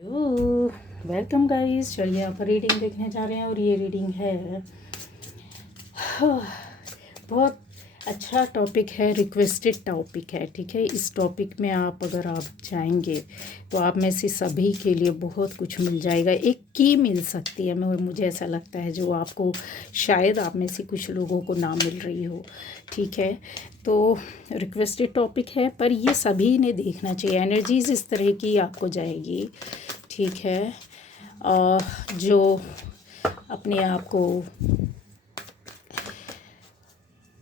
Welcome guys. चलिए आप reading देखने जा रहे हैं और ये रीडिंग है बहुत अच्छा टॉपिक है, रिक्वेस्टेड टॉपिक है। ठीक है, इस टॉपिक में अगर आप जाएंगे तो आप में से सभी के लिए बहुत कुछ मिल जाएगा। एक की मिल सकती है मुझे ऐसा लगता है, जो आपको शायद आप में से कुछ लोगों को ना मिल रही हो। ठीक है, तो रिक्वेस्टेड टॉपिक है पर ये सभी ने देखना चाहिए। एनर्जीज इस तरह की आपको जाएगी। ठीक है, जो अपने आप को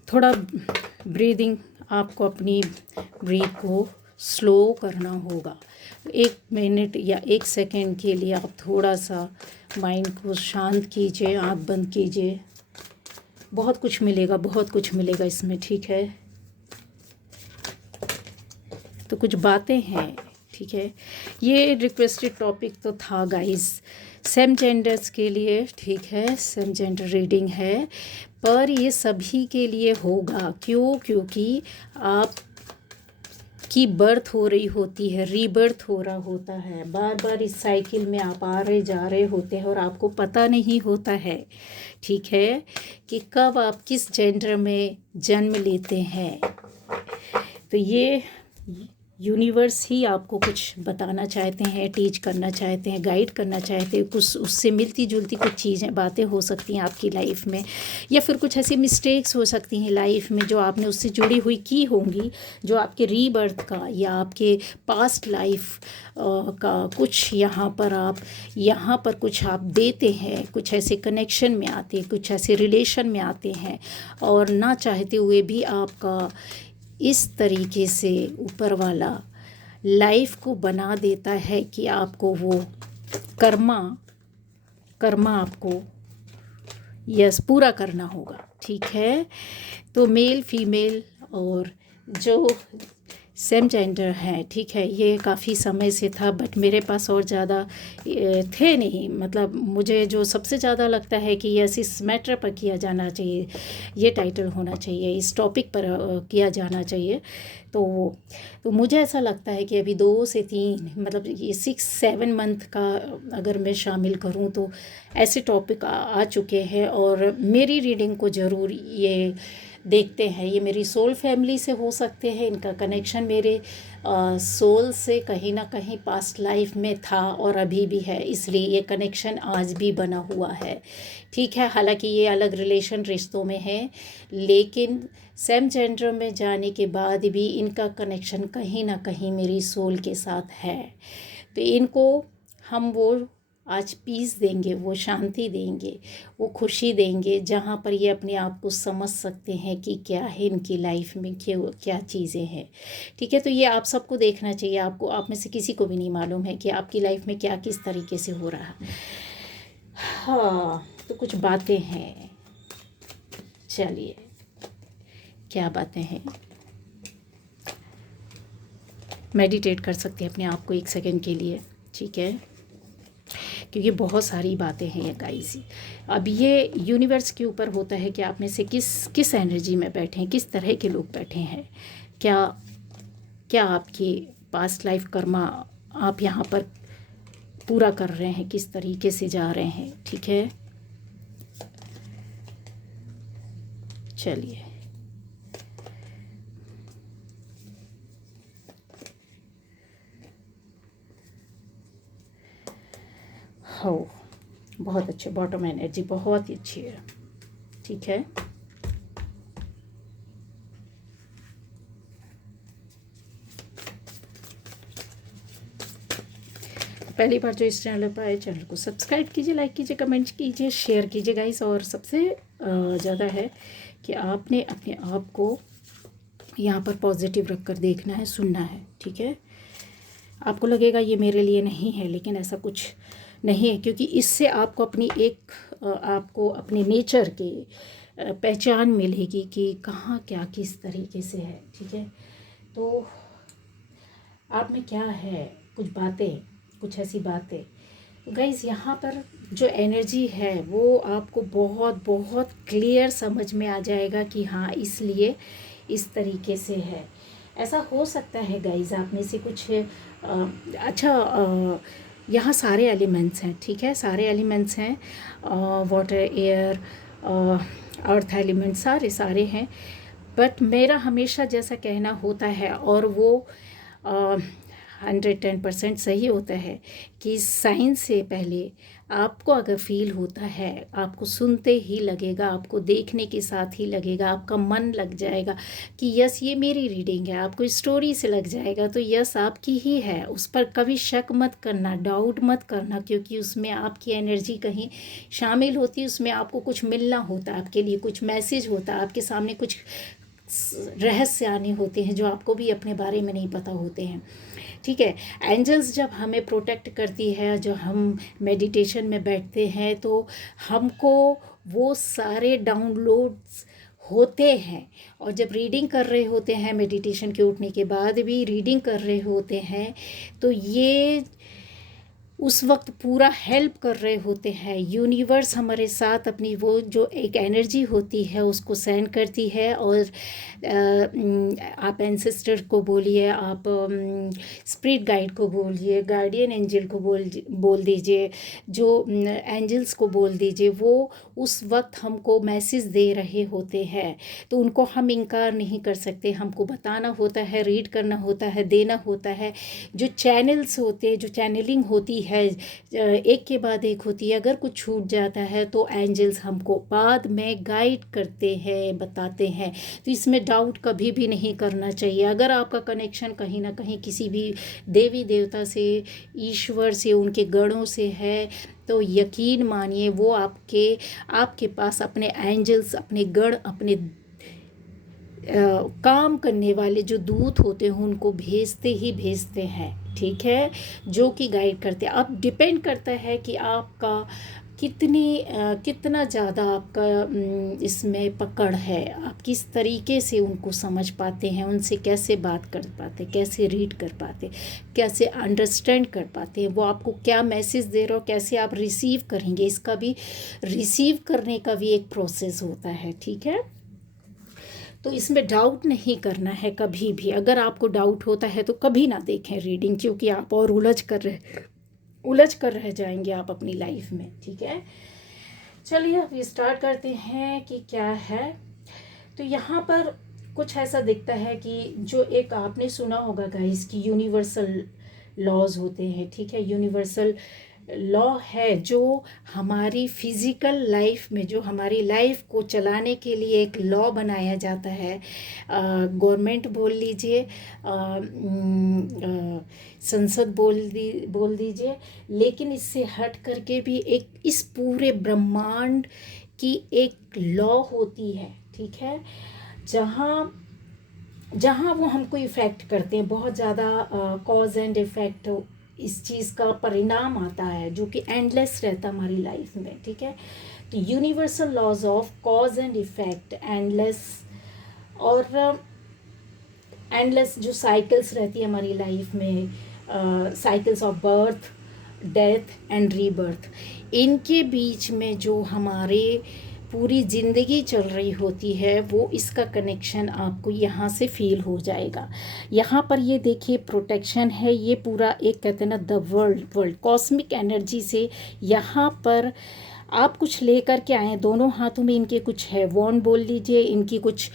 थोड़ा ब्रीदिंग, आपको अपनी ब्रीथ को स्लो करना होगा। 1 मिनट या 1 सेकेंड के लिए आप थोड़ा सा माइंड को शांत कीजिए, आँख बंद कीजिए। बहुत कुछ मिलेगा, बहुत कुछ मिलेगा इसमें। ठीक है, तो कुछ बातें हैं। ठीक है, ये रिक्वेस्टेड टॉपिक तो था गाइस सेम जेंडर्स के लिए। ठीक है, सेम जेंडर रीडिंग है पर ये सभी के लिए होगा। क्यों? क्योंकि आप की बर्थ हो रही होती है, रीबर्थ हो रहा होता है। बार बार इस साइकिल में आप आ रहे जा रहे होते हैं और आपको पता नहीं होता है, ठीक है, कि कब आप किस जेंडर में जन्म लेते हैं। तो ये यूनिवर्स ही आपको कुछ बताना चाहते हैं, टीच करना चाहते हैं, गाइड करना चाहते हैं। कुछ उससे मिलती जुलती कुछ चीज़ें, बातें हो सकती हैं आपकी लाइफ में, या फिर कुछ ऐसी मिस्टेक्स हो सकती हैं लाइफ में जो आपने उससे जुड़ी हुई की होंगी, जो आपके रीबर्थ का या आपके पास्ट लाइफ का कुछ यहाँ पर कुछ आप देते हैं, कुछ ऐसे कनेक्शन में आते हैं, कुछ ऐसे रिलेशन में आते हैं, और ना चाहते हुए भी आपका इस तरीके से ऊपर वाला लाइफ को बना देता है कि आपको वो कर्मा आपको पूरा करना होगा। ठीक है, तो मेल फीमेल और जो सेम जेंडर हैं, ठीक है, ये काफ़ी समय से था बट मेरे पास और ज़्यादा थे नहीं। मतलब मुझे जो सबसे ज़्यादा लगता है कि यस, इस मैटर पर किया जाना चाहिए, ये टाइटल होना चाहिए, इस टॉपिक पर किया जाना चाहिए। तो मुझे ऐसा लगता है कि अभी 2 से 3 मतलब ये 6-7 मंथ का अगर मैं शामिल करूं तो ऐसे टॉपिक आ चुके हैं और मेरी रीडिंग को ज़रूर ये देखते हैं। ये मेरी सोल फैमिली से हो सकते हैं, इनका कनेक्शन मेरे सोल से कहीं ना कहीं पास्ट लाइफ में था और अभी भी है, इसलिए ये कनेक्शन आज भी बना हुआ है। ठीक है, हालांकि ये अलग रिश्तों में है, लेकिन सेम जेंडर में जाने के बाद भी इनका कनेक्शन कहीं ना कहीं मेरी सोल के साथ है। तो इनको हम वो आज पीस देंगे, वो शांति देंगे, वो खुशी देंगे, जहाँ पर ये अपने आप को समझ सकते हैं कि क्या है इनकी लाइफ में, क्या चीज़ें हैं। ठीक है, तो ये आप सबको देखना चाहिए। आपको, आप में से किसी को भी नहीं मालूम है कि आपकी लाइफ में क्या किस तरीके से हो रहा है। हाँ, तो कुछ बातें हैं। चलिए, क्या बातें हैं? मेडिटेट कर सकते हैं अपने आप को 1 सेकेंड के लिए। ठीक है, क्योंकि बहुत सारी बातें हैं ये गाइस। अब ये यूनिवर्स के ऊपर होता है कि आप में से किस एनर्जी में बैठे हैं, किस तरह के लोग बैठे हैं, क्या आपकी पास्ट लाइफ कर्मा आप यहाँ पर पूरा कर रहे हैं, किस तरीके से जा रहे हैं। ठीक है, चलिए, हो बहुत अच्छे, बॉटम एनर्जी बहुत ही अच्छी है। ठीक है, पहली बार जो इस चैनल पर आए, चैनल को सब्सक्राइब कीजिए, लाइक कीजिए, कमेंट कीजिए, शेयर कीजिए गाइस। और सबसे ज़्यादा है कि आपने अपने आप को यहाँ पर पॉजिटिव रख कर देखना है, सुनना है। ठीक है, आपको लगेगा ये मेरे लिए नहीं है, लेकिन ऐसा कुछ नहीं है, क्योंकि इससे आपको आपको अपने नेचर की पहचान मिलेगी कि कहाँ क्या किस तरीके से है। ठीक है, तो आप में क्या है, कुछ बातें, कुछ ऐसी बातें गाइस। यहाँ पर जो एनर्जी है वो आपको बहुत बहुत क्लियर समझ में आ जाएगा कि हाँ, इसलिए इस तरीके से है। ऐसा हो सकता है गाइस, आप में से कुछ अच्छा यहाँ सारे एलिमेंट्स हैं, ठीक है, सारे एलिमेंट्स हैं, वाटर, एयर, अर्थ एलिमेंट, सारे सारे हैं। बट मेरा हमेशा जैसा कहना होता है, और वो 110% सही होता है, कि साइंस से पहले आपको अगर फील होता है, आपको सुनते ही लगेगा, आपको देखने के साथ ही लगेगा, आपका मन लग जाएगा कि यस ये मेरी रीडिंग है, आपको स्टोरी से लग जाएगा तो यस आपकी ही है। उस पर कभी शक मत करना, डाउट मत करना, क्योंकि उसमें आपकी एनर्जी कहीं शामिल होती है, उसमें आपको कुछ मिलना होता है, आपके लिए कुछ मैसेज होता है, आपके सामने कुछ रहस्य आने होते हैं जो आपको भी अपने बारे में नहीं पता होते हैं, ठीक है। एंजल्स जब हमें प्रोटेक्ट करती है, जो हम मेडिटेशन में बैठते हैं तो हमको वो सारे डाउनलोड्स होते हैं, और जब रीडिंग कर रहे होते हैं, मेडिटेशन के उठने के बाद भी रीडिंग कर रहे होते हैं, तो ये उस वक्त पूरा हेल्प कर रहे होते हैं। यूनिवर्स हमारे साथ अपनी वो जो एक एनर्जी होती है उसको सेंड करती है, और आप एंसेस्टर को बोलिए, आप स्पिरिट गाइड को बोलिए, गार्डियन एंजल को बोल दीजिए, जो एंजल्स को बोल दीजिए, वो उस वक्त हमको मैसेज दे रहे होते हैं, तो उनको हम इनकार नहीं कर सकते, हमको बताना होता है, रीड करना होता है, देना होता है। जो चैनल्स होते हैं, जो चैनलिंग होती है, एक के बाद एक होती है, अगर कुछ छूट जाता है तो एंजल्स हमको बाद में गाइड करते हैं, बताते हैं। तो इसमें डाउट कभी भी नहीं करना चाहिए। अगर आपका कनेक्शन कहीं ना कहीं किसी भी देवी देवता से, ईश्वर से, उनके गणों से है, तो यकीन मानिए वो आपके पास अपने एंजल्स, अपने गण, अपने काम करने वाले जो दूत होते हैं उनको भेजते ही भेजते हैं, ठीक है, जो कि गाइड करते हैं। अब डिपेंड करता है कि आपका कितना ज़्यादा आपका इसमें पकड़ है, आप किस तरीके से उनको समझ पाते हैं, उनसे कैसे बात कर पाते, कैसे रीड कर पाते, कैसे अंडरस्टैंड कर पाते हैं, वो आपको क्या मैसेज दे रहे हो, कैसे आप रिसीव करेंगे, इसका भी रिसीव करने का भी एक प्रोसेस होता है, ठीक है। तो इसमें डाउट नहीं करना है कभी भी। अगर आपको डाउट होता है तो कभी ना देखें रीडिंग, क्योंकि आप और उलझ कर रह जाएंगे आप अपनी लाइफ में, ठीक है। चलिए अब स्टार्ट करते हैं कि क्या है। तो यहाँ पर कुछ ऐसा दिखता है कि जो एक आपने सुना होगा गाइस कि यूनिवर्सल लॉज होते हैं, ठीक है, यूनिवर्सल लॉ है जो हमारी फिज़िकल लाइफ में, जो हमारी लाइफ को चलाने के लिए एक लॉ बनाया जाता है, गवर्नमेंट बोल लीजिए, संसद बोल दीजिए, लेकिन इससे हट करके भी एक इस पूरे ब्रह्मांड की एक लॉ होती है, ठीक है, जहाँ वो हमको इफ़ेक्ट करते हैं बहुत ज़्यादा, कॉज एंड इफ़ेक्ट, इस चीज़ का परिणाम आता है जो कि एंडलेस रहता है हमारी लाइफ में, ठीक है। तो universal laws of cause and effect, endless, और एंडलेस जो साइकिल्स रहती है हमारी लाइफ में, cycles of birth, death and rebirth, इनके बीच में जो हमारे पूरी ज़िंदगी चल रही होती है, वो इसका कनेक्शन आपको यहाँ से फील हो जाएगा। यहाँ पर ये देखिए प्रोटेक्शन है, ये पूरा एक कहते हैं ना द वर्ल्ड कॉस्मिक एनर्जी से यहाँ पर आप कुछ लेकर के आए, दोनों हाथों में इनके कुछ है, वॉन्ड बोल लीजिए, इनकी कुछ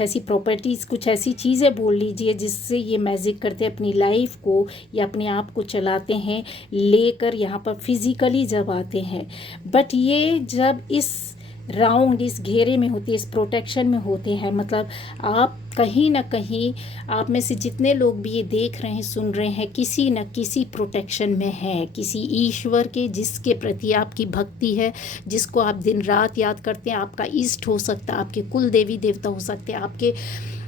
ऐसी प्रॉपर्टीज़, कुछ ऐसी चीज़ें बोल लीजिए जिससे ये मैजिक करते हैं, अपनी लाइफ को या अपने आप को चलाते हैं, लेकर यहाँ पर फिज़िकली जब आते हैं। बट ये जब इस राउंड, इस घेरे में होती है, इस प्रोटेक्शन में होते हैं, मतलब आप कहीं ना कहीं, आप में से जितने लोग भी ये देख रहे हैं, सुन रहे हैं, किसी न किसी प्रोटेक्शन में है, किसी ईश्वर के जिसके प्रति आपकी भक्ति है, जिसको आप दिन रात याद करते हैं। आपका इष्ट हो सकता है, आपके कुल देवी देवता हो सकते हैं, आपके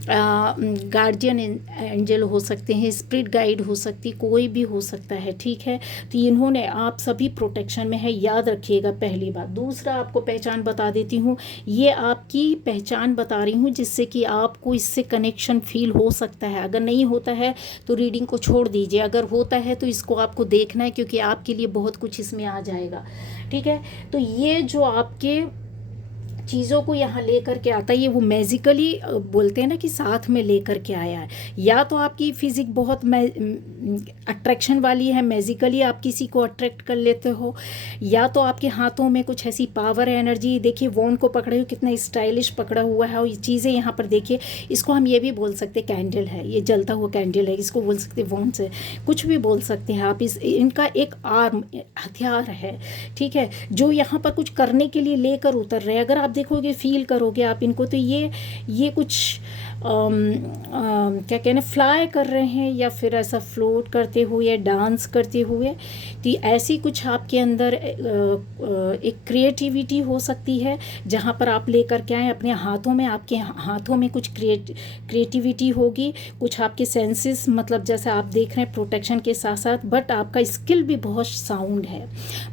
गार्जियन एंजल हो सकते हैं, स्पिरिट गाइड हो सकती, कोई भी हो सकता है, ठीक है। तो इन्होंने, आप सभी प्रोटेक्शन में है, याद रखिएगा, पहली बात। दूसरा आपको पहचान बता देती हूँ, ये आपकी पहचान बता रही हूँ जिससे कि आपको इससे कनेक्शन फील हो सकता है। अगर नहीं होता है तो रीडिंग को छोड़ दीजिए, अगर होता है तो इसको आपको देखना है, क्योंकि आपके लिए बहुत कुछ इसमें आ जाएगा, ठीक है। तो ये जो आपके चीज़ों को यहाँ लेकर के आता है, ये वो मैजिकली बोलते हैं ना कि साथ में लेकर के आया है। या तो आपकी फिजिक बहुत अट्रैक्शन वाली है, मैजिकली आप किसी को अट्रैक्ट कर लेते हो, या तो आपके हाथों में कुछ ऐसी पावर एनर्जी, देखिए वॉन्ड को पकड़े हुए कितना स्टाइलिश पकड़ा हुआ है। और ये चीज़ें यहाँ पर देखिए, इसको हम ये भी बोल सकते हैं कैंडल है, ये जलता हुआ कैंडल है, इसको बोल सकते हैं वॉन्ड से, कुछ भी बोल सकते हैं आप। इनका एक आर्म हथियार है, ठीक है, जो यहाँ पर कुछ करने के लिए लेकर उतर रहे हैं। अगर आप देखोगे, फील करोगे आप इनको, तो ये कुछ क्या कहना, फ्लाई कर रहे हैं या फिर ऐसा फ्लोट करते हुए या डांस करते हुए। तो ऐसी कुछ आपके अंदर एक क्रिएटिविटी हो सकती है, जहाँ पर आप लेकर के आए अपने हाथों में, आपके हाथों में कुछ क्रिएटिविटी होगी, कुछ आपके सेंसेस, मतलब जैसे आप देख रहे हैं प्रोटेक्शन के साथ साथ, बट आपका स्किल भी बहुत साउंड है,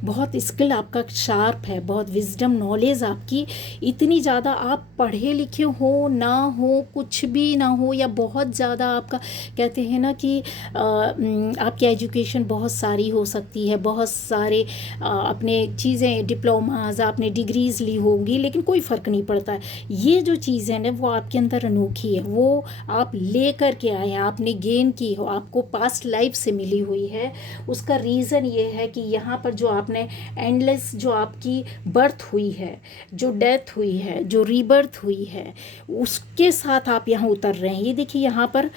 बहुत स्किल आपका शार्प है, बहुत विजडम नॉलेज आपकी इतनी ज़्यादा, आप पढ़े लिखे हो ना हो, कुछ भी ना हो, या बहुत ज़्यादा आपका कहते हैं ना कि आपकी एजुकेशन बहुत सारी हो सकती है, बहुत सारे अपने चीज़ें, डिप्लोमाज, आपने डिग्रीज़ ली होंगी, लेकिन कोई फ़र्क नहीं पड़ता है। ये जो चीज़ है ना, वो आपके अंदर अनोखी है, वो आप ले कर के आए हैं, आपने गेन की हो, आपको पास्ट लाइफ से मिली हुई है। उसका रीज़न ये है कि यहाँ पर जो आपने एंडलेस, जो आपकी बर्थ हुई है, जो डेथ हुई है, जो रीबर्थ हुई है, उसके साथ आप यहाँ उतर रहे हैं। ये देखिए, यहाँ पर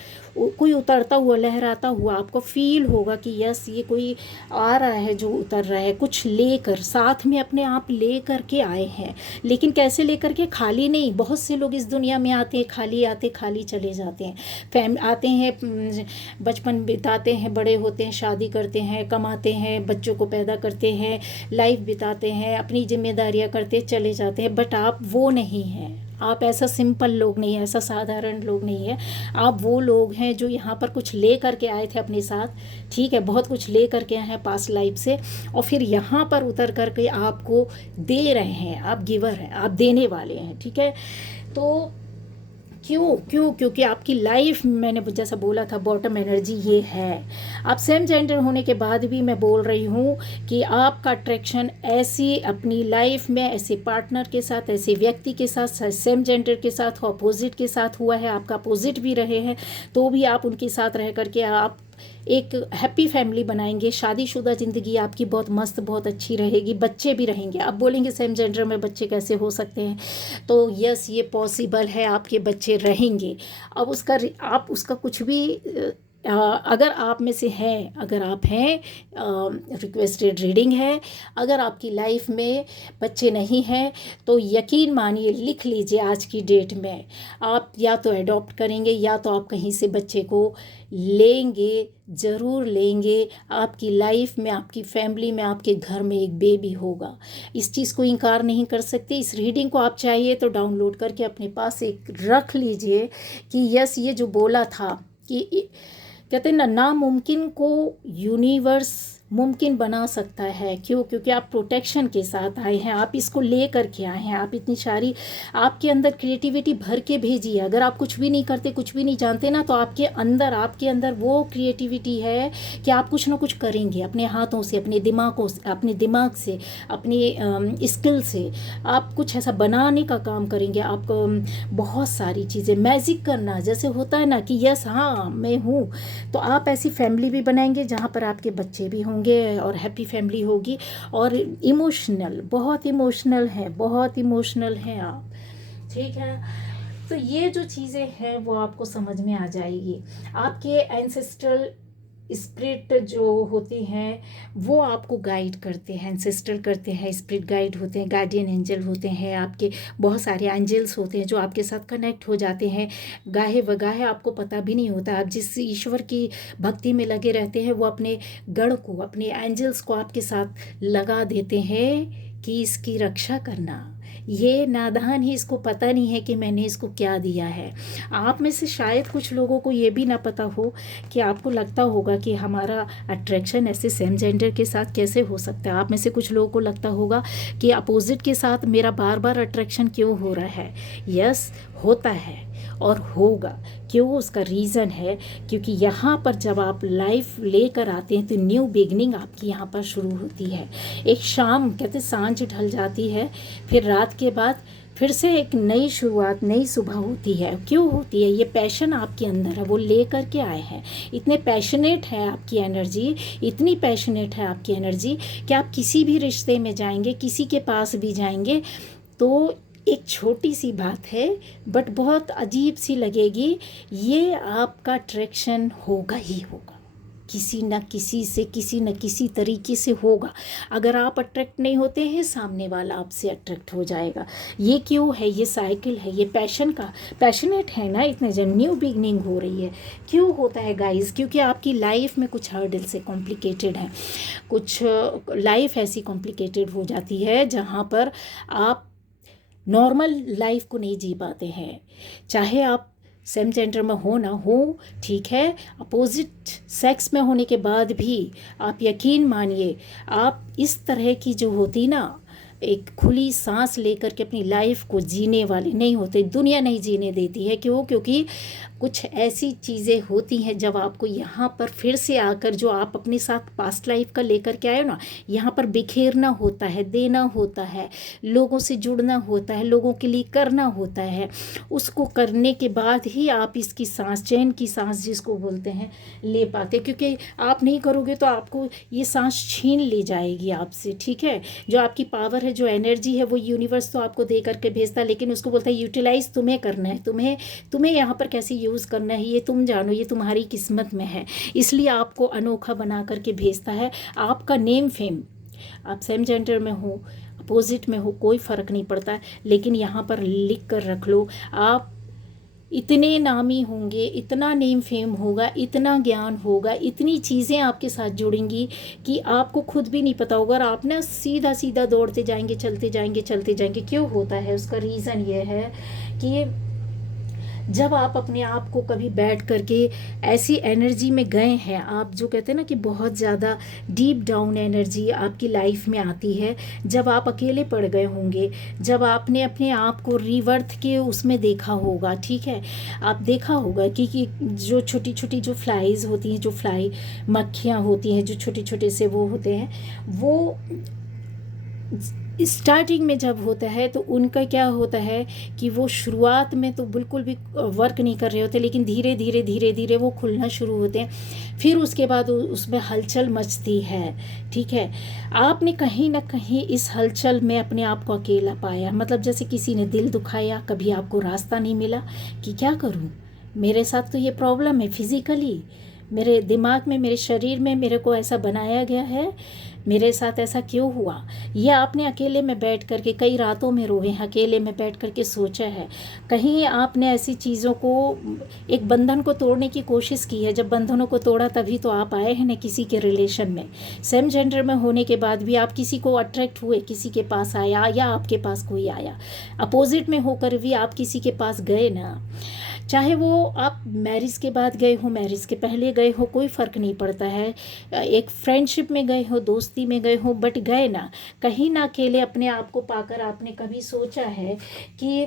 कोई उतरता हुआ, लहराता हुआ आपको फील होगा कि यस, ये कोई आ रहा है जो उतर रहा है, कुछ लेकर साथ में अपने आप ले कर के आए हैं। लेकिन कैसे लेकर के? खाली नहीं। बहुत से लोग इस दुनिया में आते हैं, खाली आते, खाली चले जाते हैं। आते हैं, बचपन बिताते हैं, बड़े होते हैं, शादी करते हैं, कमाते हैं, बच्चों को पैदा करते हैं, लाइफ बिताते हैं, अपनी जिम्मेदारियां करते चले जाते हैं। बट आप वो नहीं हैं, आप ऐसा सिंपल लोग नहीं है, ऐसा साधारण लोग नहीं है। आप वो लोग हैं जो यहाँ पर कुछ ले करके आए थे अपने साथ, ठीक है, बहुत कुछ ले करके आए हैं पास्ट लाइफ से, और फिर यहाँ पर उतर करके आपको दे रहे हैं। आप गिवर हैं, आप देने वाले हैं, ठीक है। तो क्योंकि आपकी लाइफ, मैंने जैसा बोला था, बॉटम एनर्जी ये है। आप सेम जेंडर होने के बाद भी मैं बोल रही हूँ कि आपका अट्रैक्शन ऐसी अपनी लाइफ में ऐसे पार्टनर के साथ, ऐसे व्यक्ति के साथ, सेम जेंडर के साथ, अपोजिट के साथ हुआ है। आपका अपोजिट भी रहे हैं तो भी आप उनके साथ रह करके आप एक हैप्पी फैमिली बनाएंगे। शादीशुदा ज़िंदगी आपकी बहुत मस्त, बहुत अच्छी रहेगी। बच्चे भी रहेंगे। आप बोलेंगे सेम जेंडर में बच्चे कैसे हो सकते हैं? तो यस, ये पॉसिबल है, आपके बच्चे रहेंगे। अब आप उसका कुछ भी अगर आप में से हैं, अगर आप हैं, रिक्वेस्टेड रीडिंग है। अगर आपकी लाइफ में बच्चे नहीं हैं तो यकीन मानिए, लिख लीजिए आज की डेट में, आप या तो अडॉप्ट करेंगे या तो आप कहीं से बच्चे को लेंगे, ज़रूर लेंगे। आपकी लाइफ में, आपकी फैमिली में, आपके घर में एक बेबी होगा। इस चीज़ को इनकार नहीं कर सकते। इस रीडिंग को आप चाहिए तो डाउनलोड करके अपने पास एक रख लीजिए कि यस, ये जो बोला था कि कहते हैं ना, नामुमकिन को यूनिवर्स मुमकिन बना सकता है। क्योंकि आप प्रोटेक्शन के साथ आए हैं, आप इसको ले कर के आए हैं। आप इतनी सारी आपके अंदर क्रिएटिविटी भर के भेजिए। अगर आप कुछ भी नहीं करते, कुछ भी नहीं जानते ना, तो आपके अंदर वो क्रिएटिविटी है कि आप कुछ ना कुछ करेंगे अपने हाथों से, अपने दिमाग से, अपने स्किल से। आप कुछ ऐसा बनाने का काम करेंगे। आप बहुत सारी चीज़ें, मैजिक करना जैसे होता है ना कि यस, हाँ मैं हूँ, तो आप ऐसी फैमिली भी बनाएंगे जहाँ पर आपके बच्चे भी होंगे और हैप्पी फैमिली होगी। और इमोशनल, बहुत इमोशनल हैं आप, ठीक है। तो ये जो चीज़ें हैं वो आपको समझ में आ जाएगी। आपके एंसेस्ट्रल स्पिरिट जो होते हैं वो आपको गाइड करते हैं, एंसेस्ट्रल करते हैं, स्पिरिट गाइड होते हैं, गार्डियन एंजल होते हैं आपके। बहुत सारे एंजल्स होते हैं जो आपके साथ कनेक्ट हो जाते हैं गाहे बगाहे, आपको पता भी नहीं होता। आप जिस ईश्वर की भक्ति में लगे रहते हैं वो अपने गण को, अपने एंजल्स को आपके साथ लगा देते हैं कि इसकी रक्षा करना। ये नादान ही, इसको पता नहीं है कि मैंने इसको क्या दिया है। आप में से शायद कुछ लोगों को ये भी ना पता हो कि आपको लगता होगा कि हमारा अट्रैक्शन ऐसे सेम जेंडर के साथ कैसे हो सकता है। आप में से कुछ लोगों को लगता होगा कि अपोजिट के साथ मेरा बार बार अट्रैक्शन क्यों हो रहा है। यस, होता है और होगा। क्यों? उसका रीज़न है क्योंकि यहाँ पर जब आप लाइफ लेकर आते हैं तो न्यू बिगनिंग आपकी यहाँ पर शुरू होती है। एक शाम, कहते सांझ ढल जाती है, फिर रात के बाद फिर से एक नई शुरुआत, नई सुबह होती है। क्यों होती है? ये पैशन आपके अंदर है, वो ले कर के आए हैं। इतने पैशनेट है आपकी एनर्जी, इतनी पैशनेट है आपकी एनर्जी कि आप किसी भी रिश्ते में जाएंगे, किसी के पास भी जाएंगे तो एक छोटी सी बात है बट बहुत अजीब सी लगेगी, ये आपका अट्रैक्शन होगा ही होगा, किसी न किसी से, किसी न किसी तरीके से होगा। अगर आप अट्रैक्ट नहीं होते हैं, सामने वाला आपसे अट्रैक्ट हो जाएगा। ये क्यों है? ये साइकिल है, ये पैशन का, पैशनेट है ना, इतने जन न्यू बिगनिंग हो रही है। क्यों होता है गाइस? क्योंकि आपकी लाइफ में कुछ हर्डल से कॉम्प्लिकेटेड है, कुछ लाइफ ऐसी कॉम्प्लिकेटेड हो जाती है जहाँ पर आप नॉर्मल लाइफ को नहीं जी पाते हैं। चाहे आप सेम जेंडर में हो ना हो, ठीक है, अपोजिट सेक्स में होने के बाद भी आप यकीन मानिए, आप इस तरह की जो होती ना, एक खुली सांस लेकर के अपनी लाइफ को जीने वाले नहीं होते, दुनिया नहीं जीने देती है। क्यों? क्योंकि कुछ ऐसी चीज़ें होती हैं जब आपको यहाँ पर फिर से आकर, जो आप अपने साथ पास्ट लाइफ का लेकर के आए हो ना, यहाँ पर बिखेरना होता है, देना होता है, लोगों से जुड़ना होता है, लोगों के लिए करना होता है। उसको करने के बाद ही आप इसकी सांस, चैन की सांस जिसको बोलते हैं, ले पाते। क्योंकि आप नहीं करोगे तो आपको ये सांस छीन ली जाएगी आपसे, ठीक है। जो आपकी पावर है, जो एनर्जी है, वो यूनिवर्स तो आपको दे करके भेजता है, लेकिन उसको बोलता है यूटिलाइज तुम्हें करना है, तुम्हें यहाँ पर कैसे यूज़ करना है ये तुम जानो, ये तुम्हारी किस्मत में है। इसलिए आपको अनोखा बना करके भेजता है। आपका नेम फेम, आप सेम जेंडर में हो, अपोजिट में हो, कोई फ़र्क नहीं पड़ता, लेकिन यहाँ पर लिख कर रख लो, आप इतने नामी होंगे, इतना नेम फेम होगा, इतना ज्ञान होगा, इतनी चीज़ें आपके साथ जुड़ेंगी कि आपको खुद भी नहीं पता होगा, और आप ना सीधा सीधा दौड़ते जाएंगे, चलते जाएंगे, चलते जाएंगे। क्यों होता है? उसका रीज़न ये है कि जब आप अपने आप को कभी बैठ करके ऐसी एनर्जी में गए हैं, आप जो कहते हैं ना कि बहुत ज़्यादा डीप डाउन एनर्जी आपकी लाइफ में आती है, जब आप अकेले पड़ गए होंगे, जब आपने अपने आप को रिवर्थ के उसमें देखा होगा, ठीक है, आप देखा होगा कि जो छोटी छोटी जो फ्लाइज होती हैं, जो फ्लाई मक्खियाँ होती हैं, जो छोटे छोटे से वो होते हैं, वो स्टार्टिंग में जब होता है तो उनका क्या होता है कि वो शुरुआत में तो बिल्कुल भी वर्क नहीं कर रहे होते, लेकिन धीरे धीरे धीरे धीरे वो खुलना शुरू होते हैं। फिर उसके बाद उसमें हलचल मचती है, ठीक है। आपने कहीं ना कहीं इस हलचल में अपने आप को अकेला पाया, मतलब जैसे किसी ने दिल दुखाया, कभी आपको रास्ता नहीं मिला कि क्या करूं, मेरे साथ तो ये प्रॉब्लम है, फिज़िकली मेरे दिमाग में, मेरे शरीर में मेरे को ऐसा बनाया गया है, मेरे साथ ऐसा क्यों हुआ। ये आपने अकेले में बैठ करके कई रातों में रोए हैं, अकेले में बैठ करके सोचा है। कहीं आपने ऐसी चीज़ों को, एक बंधन को तोड़ने की कोशिश की है। जब बंधनों को तोड़ा तभी तो आप आए हैं ना किसी के रिलेशन में। सेम जेंडर में होने के बाद भी आप किसी को अट्रैक्ट हुए, किसी के पास आया या आपके पास कोई आया। अपोजिट में होकर भी आप किसी के पास गए ना, चाहे वो आप मैरिज के बाद गए हो, मैरिज के पहले गए हो, कोई फ़र्क नहीं पड़ता है। एक फ्रेंडशिप में गए हो, दोस्ती में गए हो, बट गए ना, कहीं ना अकेले अपने आप को पाकर आपने कभी सोचा है कि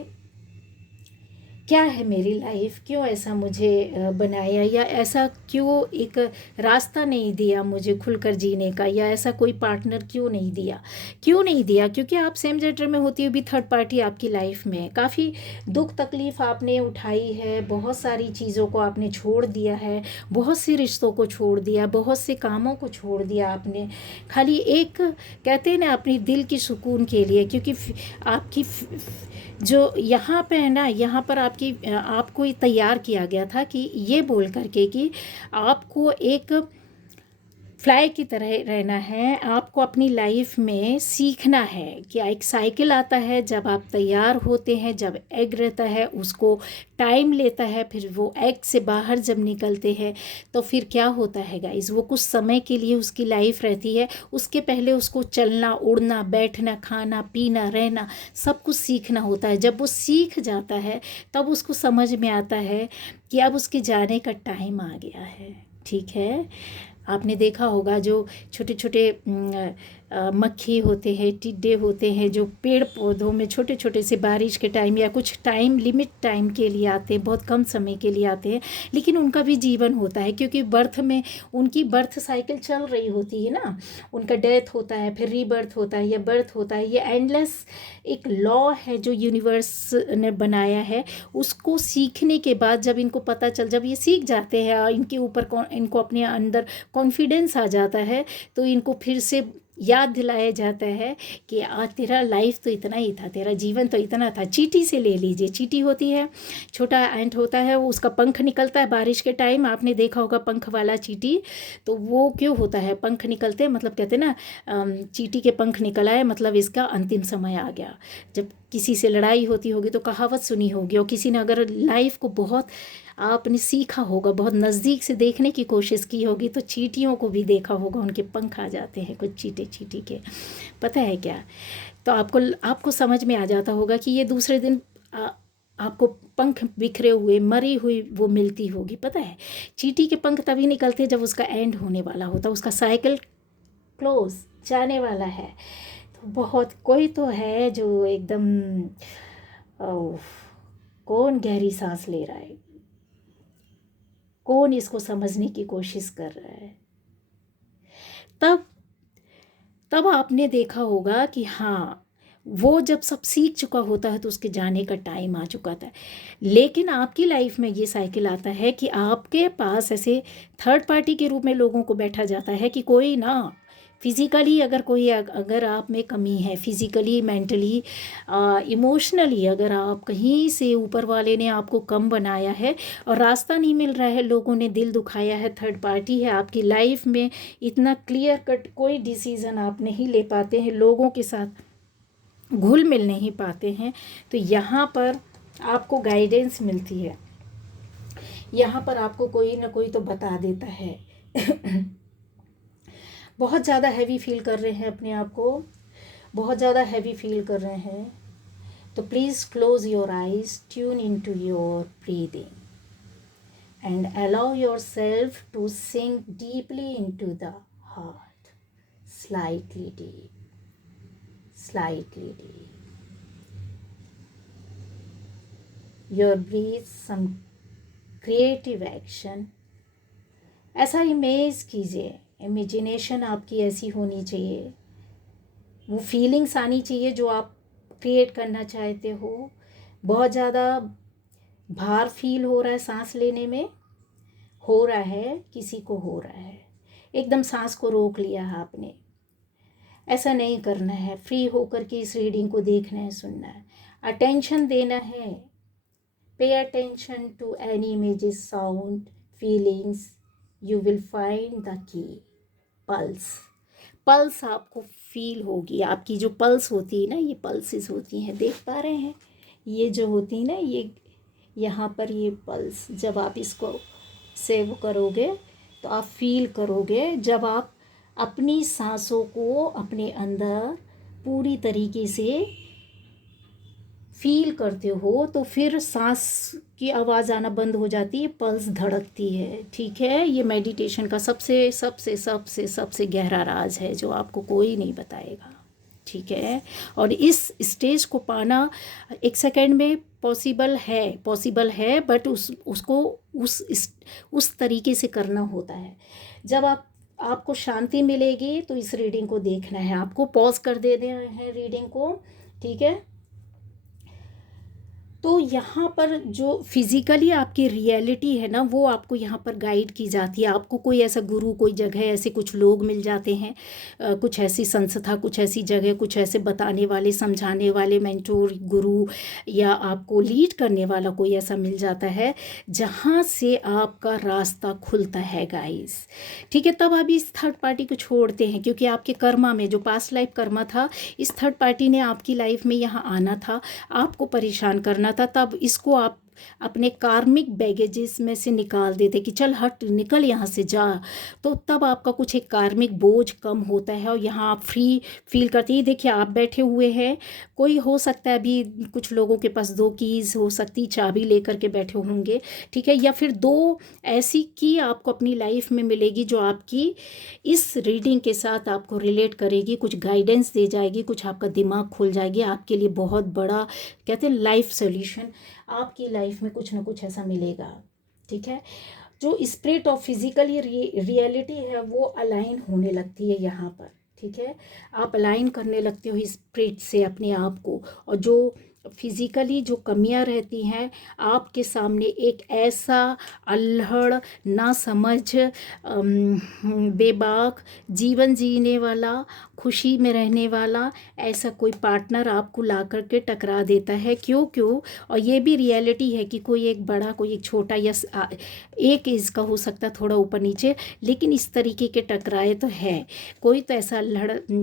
क्या है मेरी लाइफ, क्यों ऐसा मुझे बनाया, या ऐसा क्यों एक रास्ता नहीं दिया मुझे खुलकर जीने का, या ऐसा कोई पार्टनर क्यों नहीं दिया, क्यों नहीं दिया? क्योंकि आप सेम जेंडर में होती हुई भी थर्ड पार्टी आपकी लाइफ में, काफ़ी दुख तकलीफ़ आपने उठाई है, बहुत सारी चीज़ों को आपने छोड़ दिया है, बहुत से रिश्तों को छोड़ दिया, बहुत से कामों को छोड़ दिया आपने, खाली एक कहते हैं ना अपनी दिल की सुकून के लिए। क्योंकि आपकी जो यहाँ पे है ना, यहाँ पर आपको तैयार किया गया था कि ये बोल करके कि आपको एक फ्लाई की तरह रहना है, आपको अपनी लाइफ में सीखना है कि एक साइकिल आता है, जब आप तैयार होते हैं, जब एग रहता है उसको टाइम लेता है, फिर वो एग से बाहर जब निकलते हैं तो फिर क्या होता है गाइस, वो कुछ समय के लिए उसकी लाइफ रहती है, उसके पहले उसको चलना, उड़ना, बैठना, खाना, पीना, रहना, सब कुछ सीखना होता है। जब वो सीख जाता है तब उसको समझ में आता है कि अब उसके जाने का टाइम आ गया है, ठीक है। आपने देखा होगा जो छोटे छोटे मक्खी होते हैं, टिड्डे होते हैं, जो पेड़ पौधों में छोटे छोटे से बारिश के टाइम या कुछ टाइम लिमिट टाइम के लिए आते हैं, बहुत कम समय के लिए आते हैं, लेकिन उनका भी जीवन होता है क्योंकि बर्थ में उनकी बर्थ साइकिल चल रही होती है ना। उनका डेथ होता है, फिर रीबर्थ होता है या बर्थ होता है। ये एंडलेस एक लॉ है जो यूनिवर्स ने बनाया है। उसको सीखने के बाद जब ये सीख जाते हैं, इनके ऊपर इनको अपने अंदर कॉन्फिडेंस आ जाता है, तो इनको फिर से याद दिलाया जाता है कि आज तेरा लाइफ तो इतना ही था, तेरा जीवन तो इतना था। चींटी से ले लीजिए, चींटी होती है, छोटा एंट होता है, वो उसका पंख निकलता है बारिश के टाइम, आपने देखा होगा पंख वाला चींटी। तो वो क्यों होता है, पंख निकलते हैं मतलब कहते हैं ना, चींटी के पंख निकल आए मतलब इसका अंतिम समय आ गया। जब किसी से लड़ाई होती होगी तो कहावत सुनी होगी, और किसी ने अगर लाइफ को बहुत आपने सीखा होगा, बहुत नज़दीक से देखने की कोशिश की होगी, तो चींटियों को भी देखा होगा, उनके पंख आ जाते हैं कुछ चींटी चींटी के, पता है क्या। तो आपको समझ में आ जाता होगा कि ये दूसरे दिन आपको पंख बिखरे हुए मरी हुई वो मिलती होगी। पता है चींटी के पंख तभी निकलते जब उसका एंड होने वाला होता, उसका साइकिल क्लोज जाने वाला है। तो बहुत कोई तो है जो एकदम कौन गहरी सांस ले रहा है, कौन इसको समझने की कोशिश कर रहा है। तब तब आपने देखा होगा कि हाँ, वो जब सब सीख चुका होता है तो उसके जाने का टाइम आ चुका था। लेकिन आपकी लाइफ में ये साइकिल आता है कि आपके पास ऐसे थर्ड पार्टी के रूप में लोगों को बैठा जाता है कि कोई ना फिज़िकली अगर आप में कमी है, फिज़िकली, मेंटली, इमोशनली अगर आप कहीं से ऊपर वाले ने आपको कम बनाया है और रास्ता नहीं मिल रहा है, लोगों ने दिल दुखाया है, थर्ड पार्टी है आपकी लाइफ में, इतना क्लियर कट कोई डिसीज़न आप नहीं ले पाते हैं, लोगों के साथ घुल मिल नहीं पाते हैं, तो यहाँ पर आपको गाइडेंस मिलती है। यहाँ पर आपको कोई ना कोई तो बता देता है। बहुत ज़्यादा हैवी फील कर रहे हैं अपने आप को, बहुत ज़्यादा हैवी फील कर रहे हैं, तो please close your eyes, tune in to your breathing and allow yourself to sink deeply into the heart, slightly deep, slightly deep. Your breathe some creative action. ऐसा image कीजिए, imagination आपकी ऐसी होनी चाहिए, वो feelings आनी चाहिए जो आप क्रिएट करना चाहते हो। बहुत ज़्यादा भार फील हो रहा है सांस लेने में, हो रहा है, किसी को हो रहा है, एकदम सांस को रोक लिया है आपने, ऐसा नहीं करना है। फ्री होकर के इस रीडिंग को देखना है, सुनना है, अटेंशन देना है। Pay attention to any images, sound, feelings, you will find the key. Pulse, pulse आपको फील होगी, आपकी जो पल्स होती है ना, ये पल्सेस होती हैं, देख पा रहे हैं, ये जो होती है ना, ये यहाँ पर ये पल्स, जब आप इसको सेव करोगे तो आप फील करोगे। जब आप अपनी सांसों को अपने अंदर पूरी तरीके से फील करते हो तो फिर सांस की आवाज़ आना बंद हो जाती है, पल्स धड़कती है। ठीक है, ये मेडिटेशन का सबसे सबसे सबसे सबसे गहरा राज है जो आपको कोई नहीं बताएगा। ठीक है, और इस स्टेज को पाना एक सेकंड में पॉसिबल है, बट उसको उस तरीके से करना होता है। जब आपको शांति मिलेगी तो इस रीडिंग को देखना है, आपको पॉज कर देना है रीडिंग को। ठीक है, तो यहाँ पर जो फिज़िकली आपकी रियलिटी है ना, वो आपको यहाँ पर गाइड की जाती है। आपको कोई ऐसा गुरु, कोई जगह, ऐसे कुछ लोग मिल जाते हैं, कुछ ऐसी संस्था, कुछ ऐसी जगह, कुछ ऐसे बताने वाले, समझाने वाले, मेंटोर, गुरु, या आपको लीड करने वाला कोई ऐसा मिल जाता है जहाँ से आपका रास्ता खुलता है गाइस। ठीक है, तब आप इस थर्ड पार्टी को छोड़ते हैं, क्योंकि आपके कर्मा में जो पास्ट लाइफ कर्मा था, इस थर्ड पार्टी ने आपकी लाइफ में यहाँ आना था, आपको परेशान करना था, तब इसको आप अपने कार्मिक बैगेजेस में से निकाल देते कि चल हट निकल यहाँ से जा, तो तब आपका कुछ एक कार्मिक बोझ कम होता है और यहाँ आप फ्री फील करते हैं। देखिए आप बैठे हुए हैं, कोई हो सकता है अभी कुछ लोगों के पास 2 कीज़ हो सकती, चाबी लेकर के बैठे होंगे, ठीक है, या फिर 2 ऐसी की आपको अपनी लाइफ में मिलेगी जो आपकी इस रीडिंग के साथ आपको रिलेट करेगी, कुछ गाइडेंस दे जाएगी, कुछ आपका दिमाग खुल जाएगी, आपके लिए बहुत बड़ा कहते हैं लाइफ सोल्यूशन आपकी लाइफ में कुछ ना कुछ ऐसा मिलेगा, ठीक है। जो स्पिरिट और फिजिकली रियलिटी है वो अलाइन होने लगती है यहाँ पर, ठीक है। आप अलाइन करने लगते हो स्पिरिट से अपने आप को, और जो फिज़िकली जो कमियां रहती हैं आपके सामने एक ऐसा अल्हड़ ना समझ बेबाक जीवन जीने वाला, खुशी में रहने वाला ऐसा कोई पार्टनर आपको ला कर के टकरा देता है। क्यों क्यों और ये भी रियलिटी है कि कोई एक बड़ा कोई एक छोटा या एक एज का हो सकता है, थोड़ा ऊपर नीचे, लेकिन इस तरीके के टकराए तो है। कोई तो ऐसा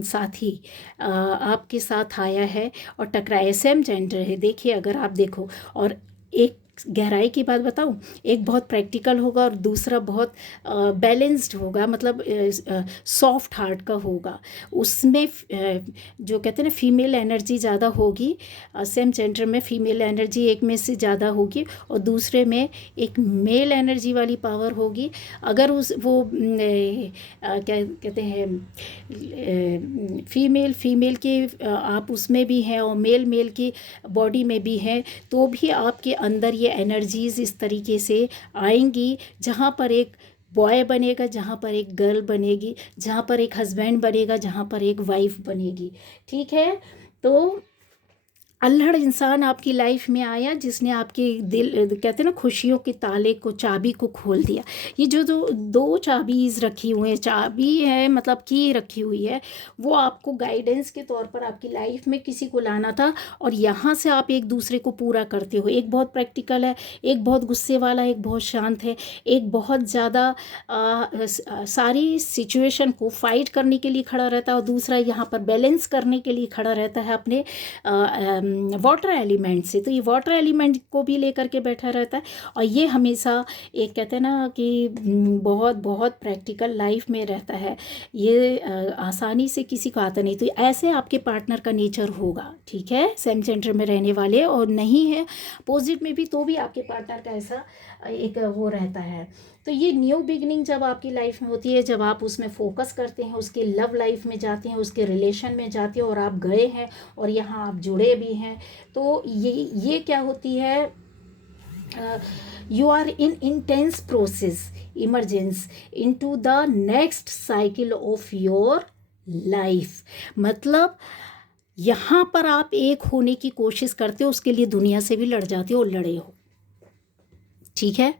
साथी आपके साथ आया है और टकराए, सेम जेंडर है। देखिए अगर आप देखो, और एक गहराई की बात बताऊं, एक बहुत प्रैक्टिकल होगा और दूसरा बहुत बैलेंस्ड होगा, मतलब सॉफ्ट हार्ट का होगा। उसमें जो कहते हैं ना फीमेल एनर्जी ज़्यादा होगी, सेम जेंडर में फीमेल एनर्जी एक में से ज़्यादा होगी और दूसरे में एक मेल एनर्जी वाली पावर होगी। अगर उस वो क्या कहते हैं फीमेल के आप उसमें भी हैं और मेल की बॉडी में भी हैं, तो भी आपके अंदर ये एनर्जीज़ इस तरीके से आएंगी, जहाँ पर एक बॉय बनेगा, जहाँ पर एक गर्ल बनेगी, जहाँ पर एक हस्बैंड बनेगा, जहाँ पर एक वाइफ बनेगी, ठीक है। तो अल्हड़ इंसान आपकी लाइफ में आया जिसने आपके दिल कहते हैं ना खुशियों के ताले को, चाबी को खोल दिया। ये जो 2 चाबीज़ रखी हुई हैं, चाबी है मतलब की रखी हुई है, वो आपको गाइडेंस के तौर पर आपकी लाइफ में किसी को लाना था, और यहाँ से आप एक दूसरे को पूरा करते हो। एक बहुत प्रैक्टिकल है, एक बहुत गुस्से वाला, एक बहुत शांत है, एक बहुत ज़्यादा सारी सिचुएशन को फाइट करने के लिए खड़ा रहता है, और दूसरा यहाँ पर बैलेंस करने के लिए खड़ा रहता है अपने वाटर एलिमेंट से। तो ये वाटर एलिमेंट को भी लेकर के बैठा रहता है, और ये हमेशा एक कहते हैं ना कि बहुत बहुत प्रैक्टिकल लाइफ में रहता है, ये आसानी से किसी को आता नहीं। तो ऐसे आपके पार्टनर का नेचर होगा, ठीक है, सेम जेंडर में रहने वाले, और नहीं है अपोजिट में भी तो भी आपके पार्टनर का ऐसा एक वो रहता है। तो ये न्यू बिगनिंग जब आपकी लाइफ में होती है, जब आप उसमें फोकस करते हैं, उसके लव लाइफ में जाते हैं, उसके रिलेशन में जाते हैं, और आप गए हैं और यहाँ आप जुड़े भी हैं, तो ये क्या होती है, you are in intense process emergence into the next cycle of your life। मतलब यहाँ पर आप एक होने की कोशिश करते हो, उसके लिए दुनिया से भी लड़ जाते हो और लड़े हो, ठीक है।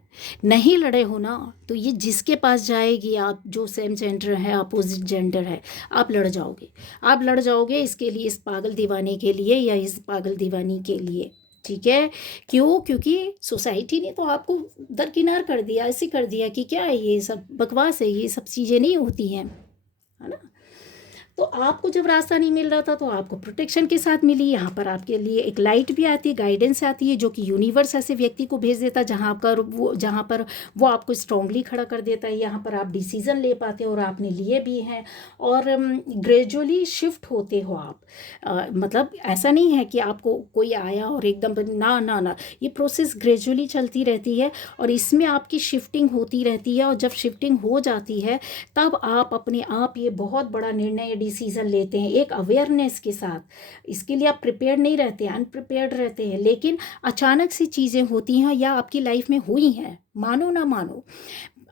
नहीं लड़े हो ना, तो ये जिसके पास जाएगी, आप जो सेम जेंडर है, अपोजिट जेंडर है, आप लड़ जाओगे, आप लड़ जाओगे इसके लिए, इस पागल दीवाने के लिए या इस पागल दीवानी के लिए, ठीक है। क्यों? क्योंकि सोसाइटी ने तो आपको दरकिनार कर दिया, ऐसे कर दिया कि क्या है ये सब बकवास है, ये सब चीज़ें नहीं होती हैं, है ना। तो आपको जब रास्ता नहीं मिल रहा था तो आपको प्रोटेक्शन के साथ मिली, यहाँ पर आपके लिए एक लाइट भी आती है, गाइडेंस आती है, जो कि यूनिवर्स ऐसे व्यक्ति को भेज देता है जहाँ पर वो आपको स्ट्रांगली खड़ा कर देता है। यहाँ पर आप डिसीज़न ले पाते हो, और आपने लिए भी हैं, और ग्रेजुअली शिफ्ट होते हो आप। मतलब ऐसा नहीं है कि आपको कोई आया और एकदम ना ना ना, ये प्रोसेस ग्रेजुअली चलती रहती है, और इसमें आपकी शिफ्टिंग होती रहती है, और जब शिफ्टिंग हो जाती है तब आप अपने आप ये बहुत बड़ा निर्णय डिसीज़न लेते हैं एक अवेयरनेस के साथ। इसके लिए आप प्रिपेयर्ड नहीं रहते, अनप्रिपेयर्ड रहते हैं, लेकिन अचानक से चीज़ें होती हैं, या आपकी लाइफ में हुई हैं, मानो ना मानो,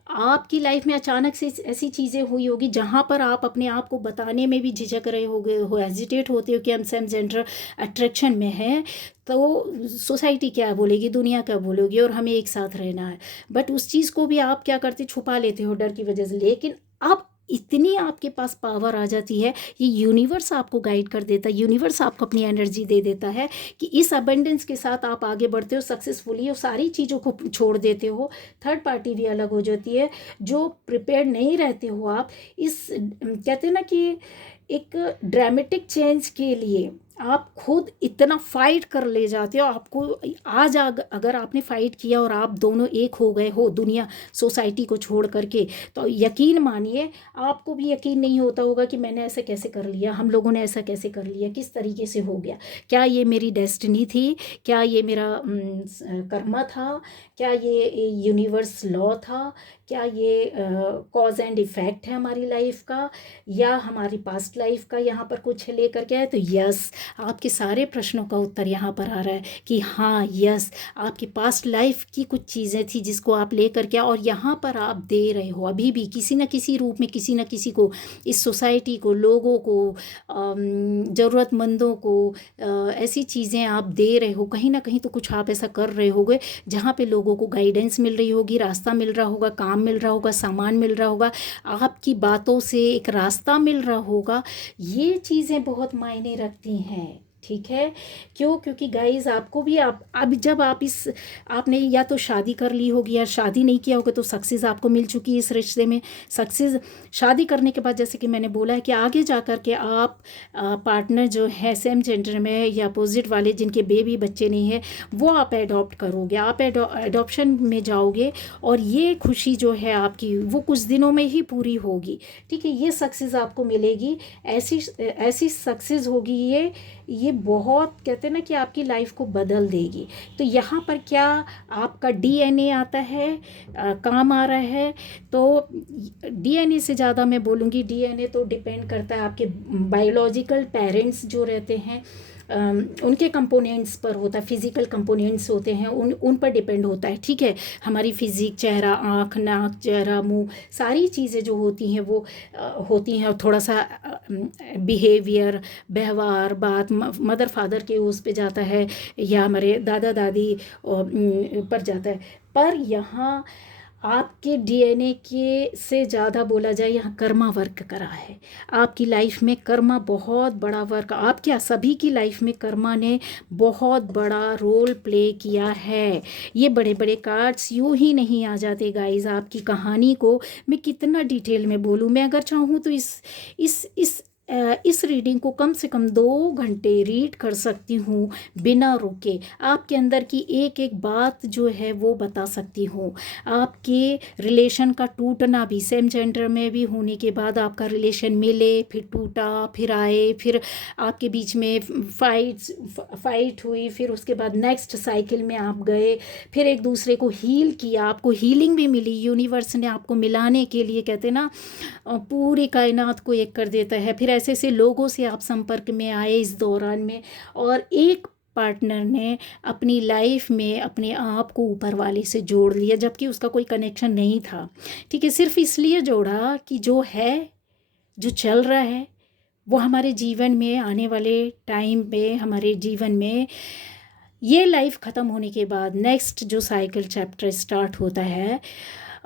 आपकी लाइफ में अचानक से ऐसी चीज़ें हुई होगी जहाँ पर आप अपने आप को बताने में भी झिझक रहे होगे, हेजिटेट होते हो कि हम सेम जेंडर अट्रैक्शन में हैं, तो सोसाइटी क्या बोलेगी, दुनिया क्या बोलेगी, और हमें एक साथ रहना है। बट उस चीज़ को भी आप क्या करते, छुपा लेते हो डर की वजह से। लेकिन अब इतनी आपके पास पावर आ जाती है, ये यूनिवर्स आपको गाइड कर देता है, यूनिवर्स आपको अपनी एनर्जी दे देता है कि इस अबंडेंस के साथ आप आगे बढ़ते हो सक्सेसफुली, और सारी चीज़ों को छोड़ देते हो। थर्ड पार्टी भी अलग हो जाती है, जो प्रिपेयर नहीं रहते हो आप। इस कहते हैं ना कि एक ड्रामेटिक चेंज के लिए आप खुद इतना फाइट कर ले जाते हो। आपको आज अगर आपने फाइट किया और आप दोनों एक हो गए हो दुनिया सोसाइटी को छोड़ करके, तो यकीन मानिए आपको भी यकीन नहीं होता होगा कि मैंने ऐसे कैसे कर लिया, हम लोगों ने ऐसा कैसे कर लिया, किस तरीके से हो गया, क्या ये मेरी डेस्टिनी थी, क्या ये मेरा कर्मा था, क्या ये यूनिवर्स लॉ था, क्या ये कॉज एंड इफ़ेक्ट है हमारी लाइफ का, या हमारी पास्ट लाइफ का यहाँ पर कुछ लेकर के आए। तो यस, आपके सारे प्रश्नों का उत्तर यहाँ पर आ रहा है कि हाँ यस, आपकी पास्ट लाइफ की कुछ चीज़ें थी जिसको आप लेकर के और यहाँ पर आप दे रहे हो अभी भी किसी न किसी रूप में, किसी न किसी को, इस सोसाइटी को, लोगों को, ज़रूरतमंदों को ऐसी चीज़ें आप दे रहे हो। कहीं ना कहीं तो कुछ आप ऐसा कर रहे होगे जहाँ पे लोगों को गाइडेंस मिल रही होगी, रास्ता मिल रहा होगा, काम मिल रहा होगा, सामान मिल रहा होगा, आपकी बातों से एक रास्ता मिल रहा होगा। ये चीज़ें बहुत मायने रखती हैं, ठीक है। क्यों? क्योंकि गाइज आपको भी आप अब जब आप इस आपने या तो शादी कर ली होगी या शादी नहीं किया होगा, तो सक्सेस आपको मिल चुकी है इस रिश्ते में। सक्सेस शादी करने के बाद जैसे कि मैंने बोला है कि आगे जा कर के आप पार्टनर जो है सेम जेंडर में या अपोजिट वाले जिनके बेबी बच्चे नहीं है, वो आप एडॉप्ट करोगे, आप एडॉप्शन में जाओगे और ये खुशी जो है आपकी वो कुछ दिनों में ही पूरी होगी, ठीक है। ये सक्सेस आपको मिलेगी, ऐसी ऐसी सक्सेस होगी ये बहुत कहते हैं ना कि आपकी लाइफ को बदल देगी। तो यहाँ पर क्या आपका डीएनए आता है, काम आ रहा है। तो डीएनए से ज़्यादा मैं बोलूँगी, डीएनए तो डिपेंड करता है आपके बायोलॉजिकल पेरेंट्स जो रहते हैं उनके कंपोनेंट्स पर होता है, फिज़िकल कंपोनेंट्स होते हैं उन पर डिपेंड होता है, ठीक है। हमारी फिज़िक, चेहरा, आँख, नाक, चेहरा, मुंह, सारी चीज़ें जो होती हैं वो होती हैं। और थोड़ा सा बिहेवियर, व्यवहार, बात मदर फादर के उस पे जाता है या हमारे दादा दादी पर जाता है। पर यहाँ आपके डीएनए के से ज़्यादा बोला जाए, यहाँ कर्मा वर्क करा है आपकी लाइफ में। कर्मा बहुत बड़ा वर्क, आप क्या सभी की लाइफ में कर्मा ने बहुत बड़ा रोल प्ले किया है। ये बड़े बड़े कार्ड्स यूं ही नहीं आ जाते गाइज। आपकी कहानी को मैं कितना डिटेल में बोलूँ, मैं अगर चाहूँ तो इस रीडिंग को कम से कम 2 घंटे रीड कर सकती हूँ बिना रुके। आपके अंदर की एक एक बात जो है वो बता सकती हूँ। आपके रिलेशन का टूटना भी, सेम जेंडर में भी होने के बाद आपका रिलेशन मिले, फिर टूटा, फिर आए, फिर आपके बीच में फाइट हुई, फिर उसके बाद नेक्स्ट साइकिल में आप गए, फिर एक दूसरे को हील किया, आपको हीलिंग भी मिली। यूनिवर्स ने आपको मिलाने के लिए, कहते ना पूरी कायनात को एक कर देता है। फिर ऐसे ऐसे लोगों से आप संपर्क में आए इस दौरान में, और एक पार्टनर ने अपनी लाइफ में अपने आप को ऊपर वाले से जोड़ लिया, जबकि उसका कोई कनेक्शन नहीं था, ठीक है। सिर्फ इसलिए जोड़ा कि जो है, जो चल रहा है, वो हमारे जीवन में आने वाले टाइम पे, हमारे जीवन में ये लाइफ ख़त्म होने के बाद नेक्स्ट जो साइकिल चैप्टर स्टार्ट होता है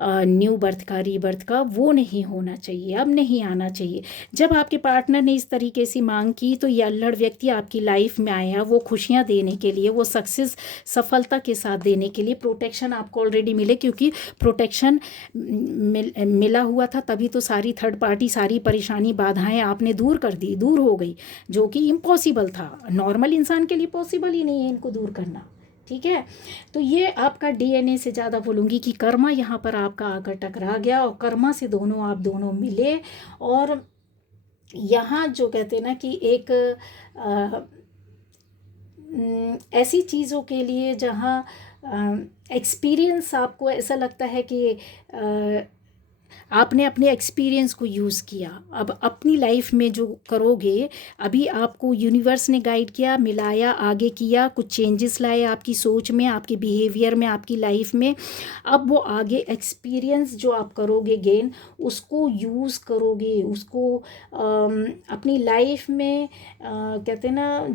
न्यू बर्थ का, रीबर्थ का, वो नहीं होना चाहिए, अब नहीं आना चाहिए। जब आपके पार्टनर ने इस तरीके से मांग की, तो ये अल्लड़ व्यक्ति आपकी लाइफ में आया वो खुशियाँ देने के लिए, वो सक्सेस सफलता के साथ देने के लिए। प्रोटेक्शन आपको ऑलरेडी मिले, क्योंकि प्रोटेक्शन मिला हुआ था, तभी तो सारी थर्ड पार्टी, सारी परेशानी, बाधाएं आपने दूर कर दी, दूर हो गई, जो कि इम्पॉसिबल था। नॉर्मल इंसान के लिए पॉसिबल ही नहीं है इनको दूर करना, ठीक है। तो ये आपका डीएनए से ज़्यादा बोलूँगी कि कर्मा यहाँ पर आपका आकर टकरा गया, और कर्मा से आप दोनों मिले। और यहाँ जो कहते हैं ना कि एक ऐसी चीज़ों के लिए जहाँ एक्सपीरियंस आपको ऐसा लगता है कि आपने अपने एक्सपीरियंस को यूज़ किया। अब अपनी लाइफ में जो करोगे, अभी आपको यूनिवर्स ने गाइड किया, मिलाया, आगे किया, कुछ चेंजेस लाए आपकी सोच में, आपके बिहेवियर में, आपकी लाइफ में। अब वो आगे एक्सपीरियंस जो आप करोगे गेन, उसको यूज़ करोगे, उसको अपनी लाइफ में कहते हैं ना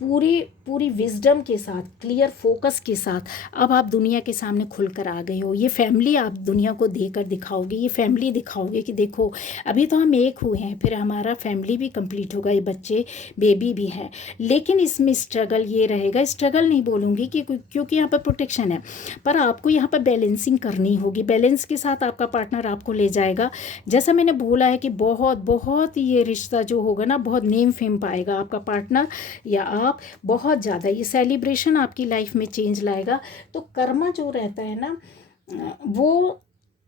पूरी पूरी विजडम के साथ, क्लियर फोकस के साथ अब आप दुनिया के सामने खुलकर आ गए हो। ये फैमिली आप दुनिया को देकर दिखाओगे, ये फैमिली दिखाओगे कि देखो अभी तो हम एक हुए हैं, फिर हमारा फैमिली भी कंप्लीट होगा, ये बच्चे बेबी भी हैं, लेकिन इसमें स्ट्रगल ये रहेगा, स्ट्रगल नहीं बोलूँगी कि क्योंकि यहाँ पर प्रोटेक्शन है, पर आपको यहाँ पर बैलेंसिंग करनी होगी। बैलेंस के साथ आपका पार्टनर आपको ले जाएगा। जैसा मैंने बोला है कि बहुत बहुत ये रिश्ता जो होगा ना, बहुत नेम फेम पाएगा आपका पार्टनर या आप, बहुत ज़्यादा ये सेलिब्रेशन आपकी लाइफ में चेंज लाएगा। तो कर्मा जो रहता है ना, वो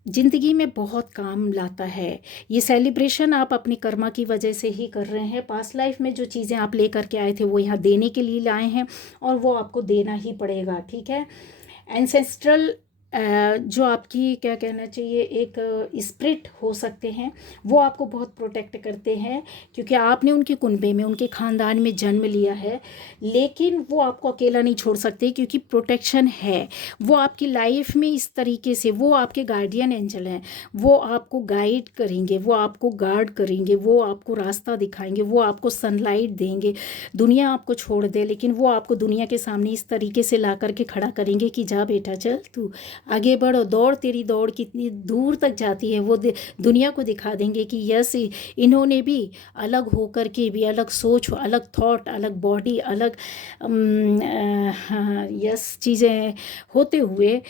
ज़िंदगी में बहुत काम लाता है। ये सेलिब्रेशन आप अपनी कर्मा की वजह से ही कर रहे हैं। पास्ट लाइफ में जो चीज़ें आप लेकर के आए थे वो यहाँ देने के लिए लाए हैं, और वो आपको देना ही पड़ेगा, ठीक है। एंसेस्ट्रल जो आपकी क्या कहना चाहिए, एक स्पिरिट हो सकते हैं, वो आपको बहुत प्रोटेक्ट करते हैं, क्योंकि आपने उनके कुनबे में, उनके ख़ानदान में जन्म लिया है। लेकिन वो आपको अकेला नहीं छोड़ सकते, क्योंकि प्रोटेक्शन है। वो आपकी लाइफ में इस तरीके से, वो आपके गार्डियन एंजल हैं, वो आपको गाइड करेंगे, वो आपको गार्ड करेंगे, वो आपको रास्ता दिखाएंगे, वो आपको सनलाइट देंगे। दुनिया आपको छोड़ दे, लेकिन वो आपको दुनिया के सामने इस तरीके से ला करके खड़ा करेंगे कि जा बेटा, चल तू आगे बढ़ो, दौड़, तेरी दौड़ कितनी दूर तक जाती है, वो दुनिया को दिखा देंगे कि यस, इन्होंने भी अलग होकर के भी, अलग सोच, अलग थॉट, अलग बॉडी, अलग यस चीज़ें होते हुए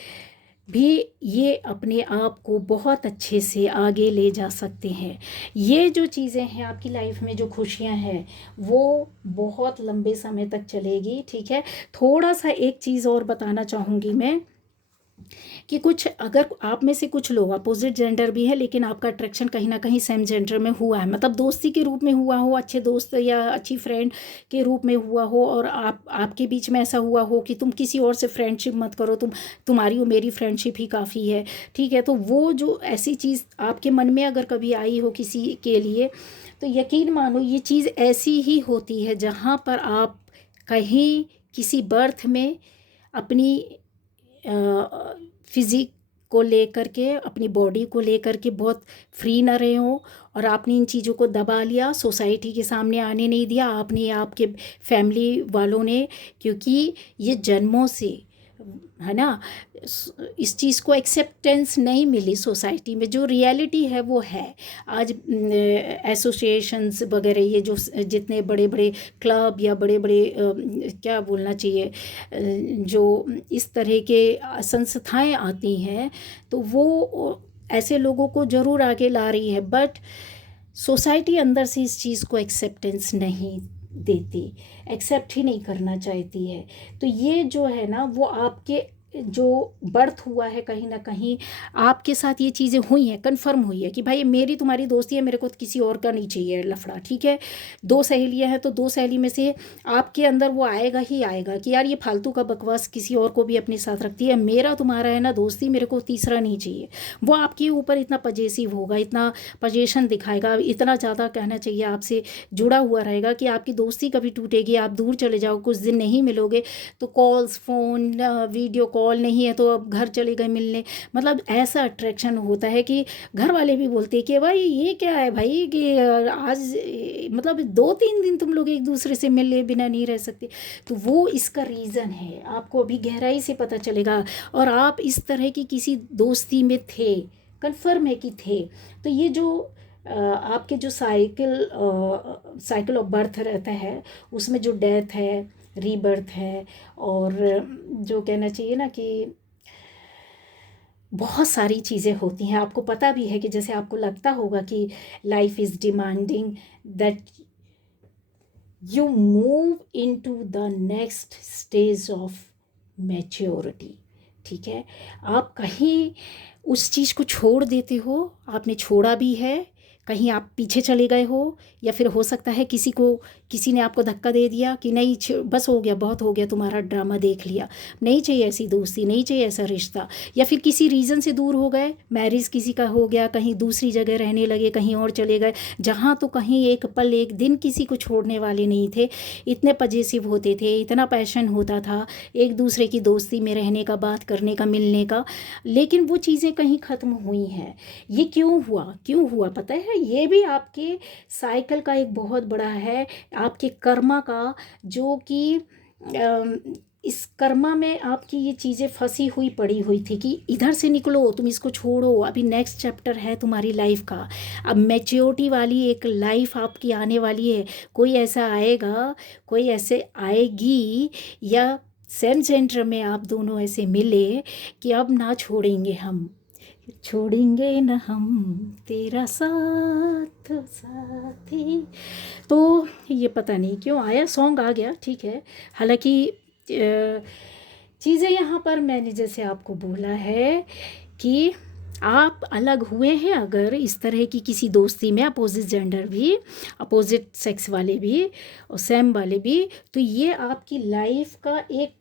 भी ये अपने आप को बहुत अच्छे से आगे ले जा सकते हैं। ये जो चीज़ें हैं आपकी लाइफ में, जो खुशियां हैं, वो बहुत लंबे समय तक चलेगी, ठीक है। थोड़ा सा एक चीज़ और बताना चाहूँगी मैं कि कुछ, अगर आप में से कुछ लोग अपोजिट जेंडर भी है, लेकिन आपका अट्रैक्शन कहीं ना कहीं सेम जेंडर में हुआ है, मतलब दोस्ती के रूप में हुआ हो, अच्छे दोस्त या अच्छी फ्रेंड के रूप में हुआ हो, और आपके बीच में ऐसा हुआ हो कि तुम किसी और से फ्रेंडशिप मत करो, तुम्हारी और मेरी फ्रेंडशिप ही काफ़ी है, ठीक है। तो वो जो ऐसी चीज़ आपके मन में अगर कभी आई हो किसी के लिए, तो यकीन मानो ये चीज़ ऐसी ही होती है जहाँ पर आप कहीं किसी बर्थ में अपनी फिज़िक को लेकर के, अपनी बॉडी को लेकर के बहुत फ्री न रहे हो, और आपने इन चीज़ों को दबा लिया, सोसाइटी के सामने आने नहीं दिया, आपने, आपके फैमिली वालों ने, क्योंकि ये जन्मों से है ना, इस चीज़ को एक्सेप्टेंस नहीं मिली सोसाइटी में। जो रियलिटी है वो है। आज एसोसिएशंस वगैरह, ये जो जितने बड़े बड़े क्लब या बड़े बड़े क्या बोलना चाहिए, जो इस तरह के संस्थाएं आती हैं, तो वो ऐसे लोगों को ज़रूर आगे ला रही है, बट सोसाइटी अंदर से इस चीज़ को एक्सेप्टेंस नहीं देती, एक्सेप्ट ही नहीं करना चाहती है। तो ये जो है ना, वो आपके जो बर्थ हुआ है, कहीं ना कहीं आपके साथ ये चीज़ें हुई हैं, कंफर्म हुई है कि भाई मेरी तुम्हारी दोस्ती है, मेरे को किसी और का नहीं चाहिए लफड़ा, ठीक है। दो सहेलियां हैं, तो दो सहेली में से आपके अंदर वो आएगा ही आएगा कि यार ये फालतू का बकवास किसी और को भी अपने साथ रखती है, मेरा तुम्हारा है ना दोस्ती, मेरे को तीसरा नहीं चाहिए। वो आपके ऊपर इतना पजेसिव होगा, इतना पजेशन दिखाएगा, इतना ज़्यादा कहना चाहिए आपसे जुड़ा हुआ रहेगा कि आपकी दोस्ती कभी टूटेगी, आप दूर चले जाओ, कुछ दिन नहीं मिलोगे, तो कॉल्स, फ़ोन, वीडियो कॉल नहीं है तो अब घर चले गए मिलने, मतलब ऐसा अट्रैक्शन होता है कि घर वाले भी बोलते हैं कि भाई ये क्या है भाई, कि आज मतलब 2-3 दिन तुम लोग एक दूसरे से मिले बिना नहीं रह सकते। तो वो इसका रीज़न है, आपको अभी गहराई से पता चलेगा। और आप इस तरह की किसी दोस्ती में थे, कन्फर्म है कि थे, तो ये जो आपके जो साइकिल ऑफ बर्थ रहता है, उसमें जो डेथ है, रीबर्थ है, और जो कहना चाहिए ना कि बहुत सारी चीज़ें होती हैं। आपको पता भी है कि जैसे आपको लगता होगा कि life is demanding that you move into the next stage of maturity, ठीक है। आप कहीं उस चीज़ को छोड़ देते हो, आपने छोड़ा भी है, कहीं आप पीछे चले गए हो, या फिर हो सकता है किसी ने आपको धक्का दे दिया कि नहीं, बस हो गया, बहुत हो गया, तुम्हारा ड्रामा देख लिया, नहीं चाहिए ऐसी दोस्ती, नहीं चाहिए ऐसा रिश्ता, या फिर किसी रीज़न से दूर हो गए, मैरिज किसी का हो गया, कहीं दूसरी जगह रहने लगे, कहीं और चले गए, जहाँ तो कहीं एक पल, एक दिन किसी को छोड़ने वाले नहीं थे, इतने पजेसिव होते थे, इतना पैशन होता था एक दूसरे की दोस्ती में रहने का, बात करने का, मिलने का, लेकिन वो चीज़ें कहीं ख़त्म हुई हैं। ये क्यों हुआ पता है? ये भी आपके साइकिल का एक बहुत बड़ा है, आपके कर्मा का, जो कि इस कर्मा में आपकी ये चीज़ें फंसी हुई पड़ी हुई थी कि इधर से निकलो, तुम इसको छोड़ो, अभी नेक्स्ट चैप्टर है तुम्हारी लाइफ का, अब मैच्योरिटी वाली एक लाइफ आपकी आने वाली है। कोई ऐसा आएगा, कोई ऐसे आएगी, या सेम सेंटर में आप दोनों ऐसे मिले कि अब ना छोड़ेंगे हम, छोड़ेंगे न हम तेरा साथ साथी। तो ये पता नहीं क्यों आया, सॉन्ग आ गया, ठीक है। हालांकि चीज़ें यहाँ पर मैंने जैसे आपको बोला है कि आप अलग हुए हैं अगर इस तरह की किसी दोस्ती में, अपोजिट जेंडर भी, अपोजिट सेक्स वाले भी और सेम वाले भी, तो ये आपकी लाइफ का एक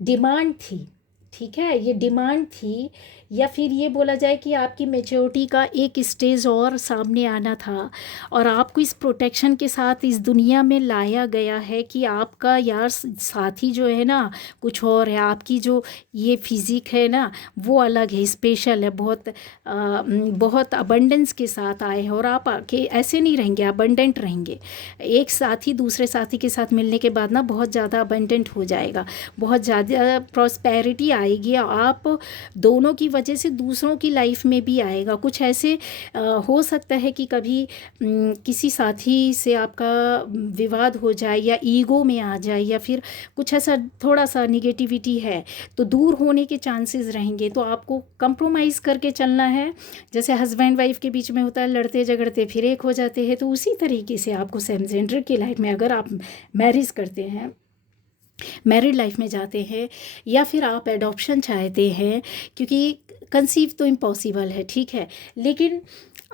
डिमांड थी, ठीक है, ये डिमांड थी, या फिर ये बोला जाए कि आपकी मैच्योरिटी का एक स्टेज और सामने आना था, और आपको इस प्रोटेक्शन के साथ इस दुनिया में लाया गया है कि आपका यार साथी जो है ना कुछ और है, आपकी जो ये फिज़िक है ना वो अलग है, स्पेशल है, बहुत अबंडेंस के साथ आए हैं, और आप आके ऐसे नहीं रहेंगे, अबंडेंट रहेंगे। एक साथी दूसरे साथी के साथ मिलने के बाद ना बहुत ज़्यादा अबंडेंट हो जाएगा, बहुत ज़्यादा प्रॉस्पेरिटी आएगी, आप दोनों की वजह से दूसरों की लाइफ में भी आएगा। कुछ ऐसे हो सकता है कि कभी किसी साथी से आपका विवाद हो जाए, या ईगो में आ जाए, या फिर कुछ ऐसा थोड़ा सा निगेटिविटी है, तो दूर होने के चांसेस रहेंगे। तो आपको कंप्रोमाइज़ करके चलना है, जैसे हस्बैंड वाइफ के बीच में होता है, लड़ते झगड़ते फिर एक हो जाते हैं, तो उसी तरीके से आपको सेम जेंडर की लाइफ में, अगर आप मैरिज करते हैं, मैरिड लाइफ में जाते हैं, या फिर आप एडॉप्शन चाहते हैं, क्योंकि कंसीव तो इम्पॉसिबल है, ठीक है, लेकिन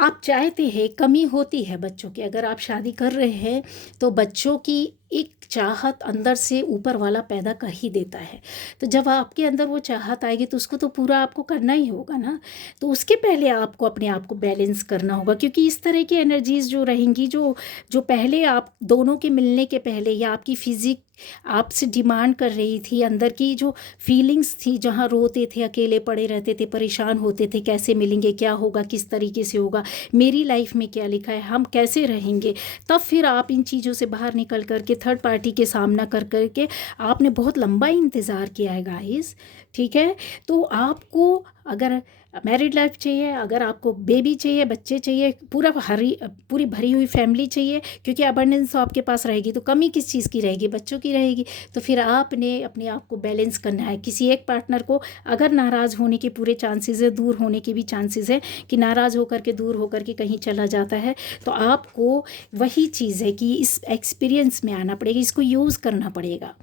आप चाहते हैं, कमी होती है बच्चों की, अगर आप शादी कर रहे हैं तो बच्चों की एक चाहत अंदर से ऊपर वाला पैदा कर ही देता है। तो जब आपके अंदर वो चाहत आएगी तो उसको तो पूरा आपको करना ही होगा ना। तो उसके पहले आपको अपने आप को बैलेंस करना होगा, क्योंकि इस तरह की एनर्जीज जो रहेंगी, जो जो पहले आप दोनों के मिलने के पहले, या आपकी फिजिक आपसे डिमांड कर रही थी, अंदर की जो फीलिंग्स थी, जहाँ रोते थे, अकेले पड़े रहते थे, परेशान होते थे, कैसे मिलेंगे, क्या होगा, किस तरीके से होगा, मेरी लाइफ में क्या लिखा है, हम कैसे रहेंगे, तब फिर आप इन चीज़ों से बाहर निकल करके थर्ड पार्टी के सामना कर करके आपने बहुत लंबा इंतज़ार किया है गाइस, ठीक है। तो आपको अगर मैरिड लाइफ चाहिए, अगर आपको बेबी चाहिए, बच्चे चाहिए, पूरी भरी हुई फैमिली चाहिए, क्योंकि अबंडेंस तो आपके पास रहेगी, तो कमी किस चीज़ की रहेगी, बच्चों की रहेगी। तो फिर आपने अपने आप को बैलेंस करना है। किसी एक पार्टनर को अगर नाराज़ होने के पूरे चांसेस है, दूर होने के भी चांसेस है, कि नाराज़ होकर के, दूर होकर के कहीं चला जाता है, तो आपको वही चीज़ है कि इस एक्सपीरियंस में आना पड़ेगा, इसको यूज़ करना पड़ेगा।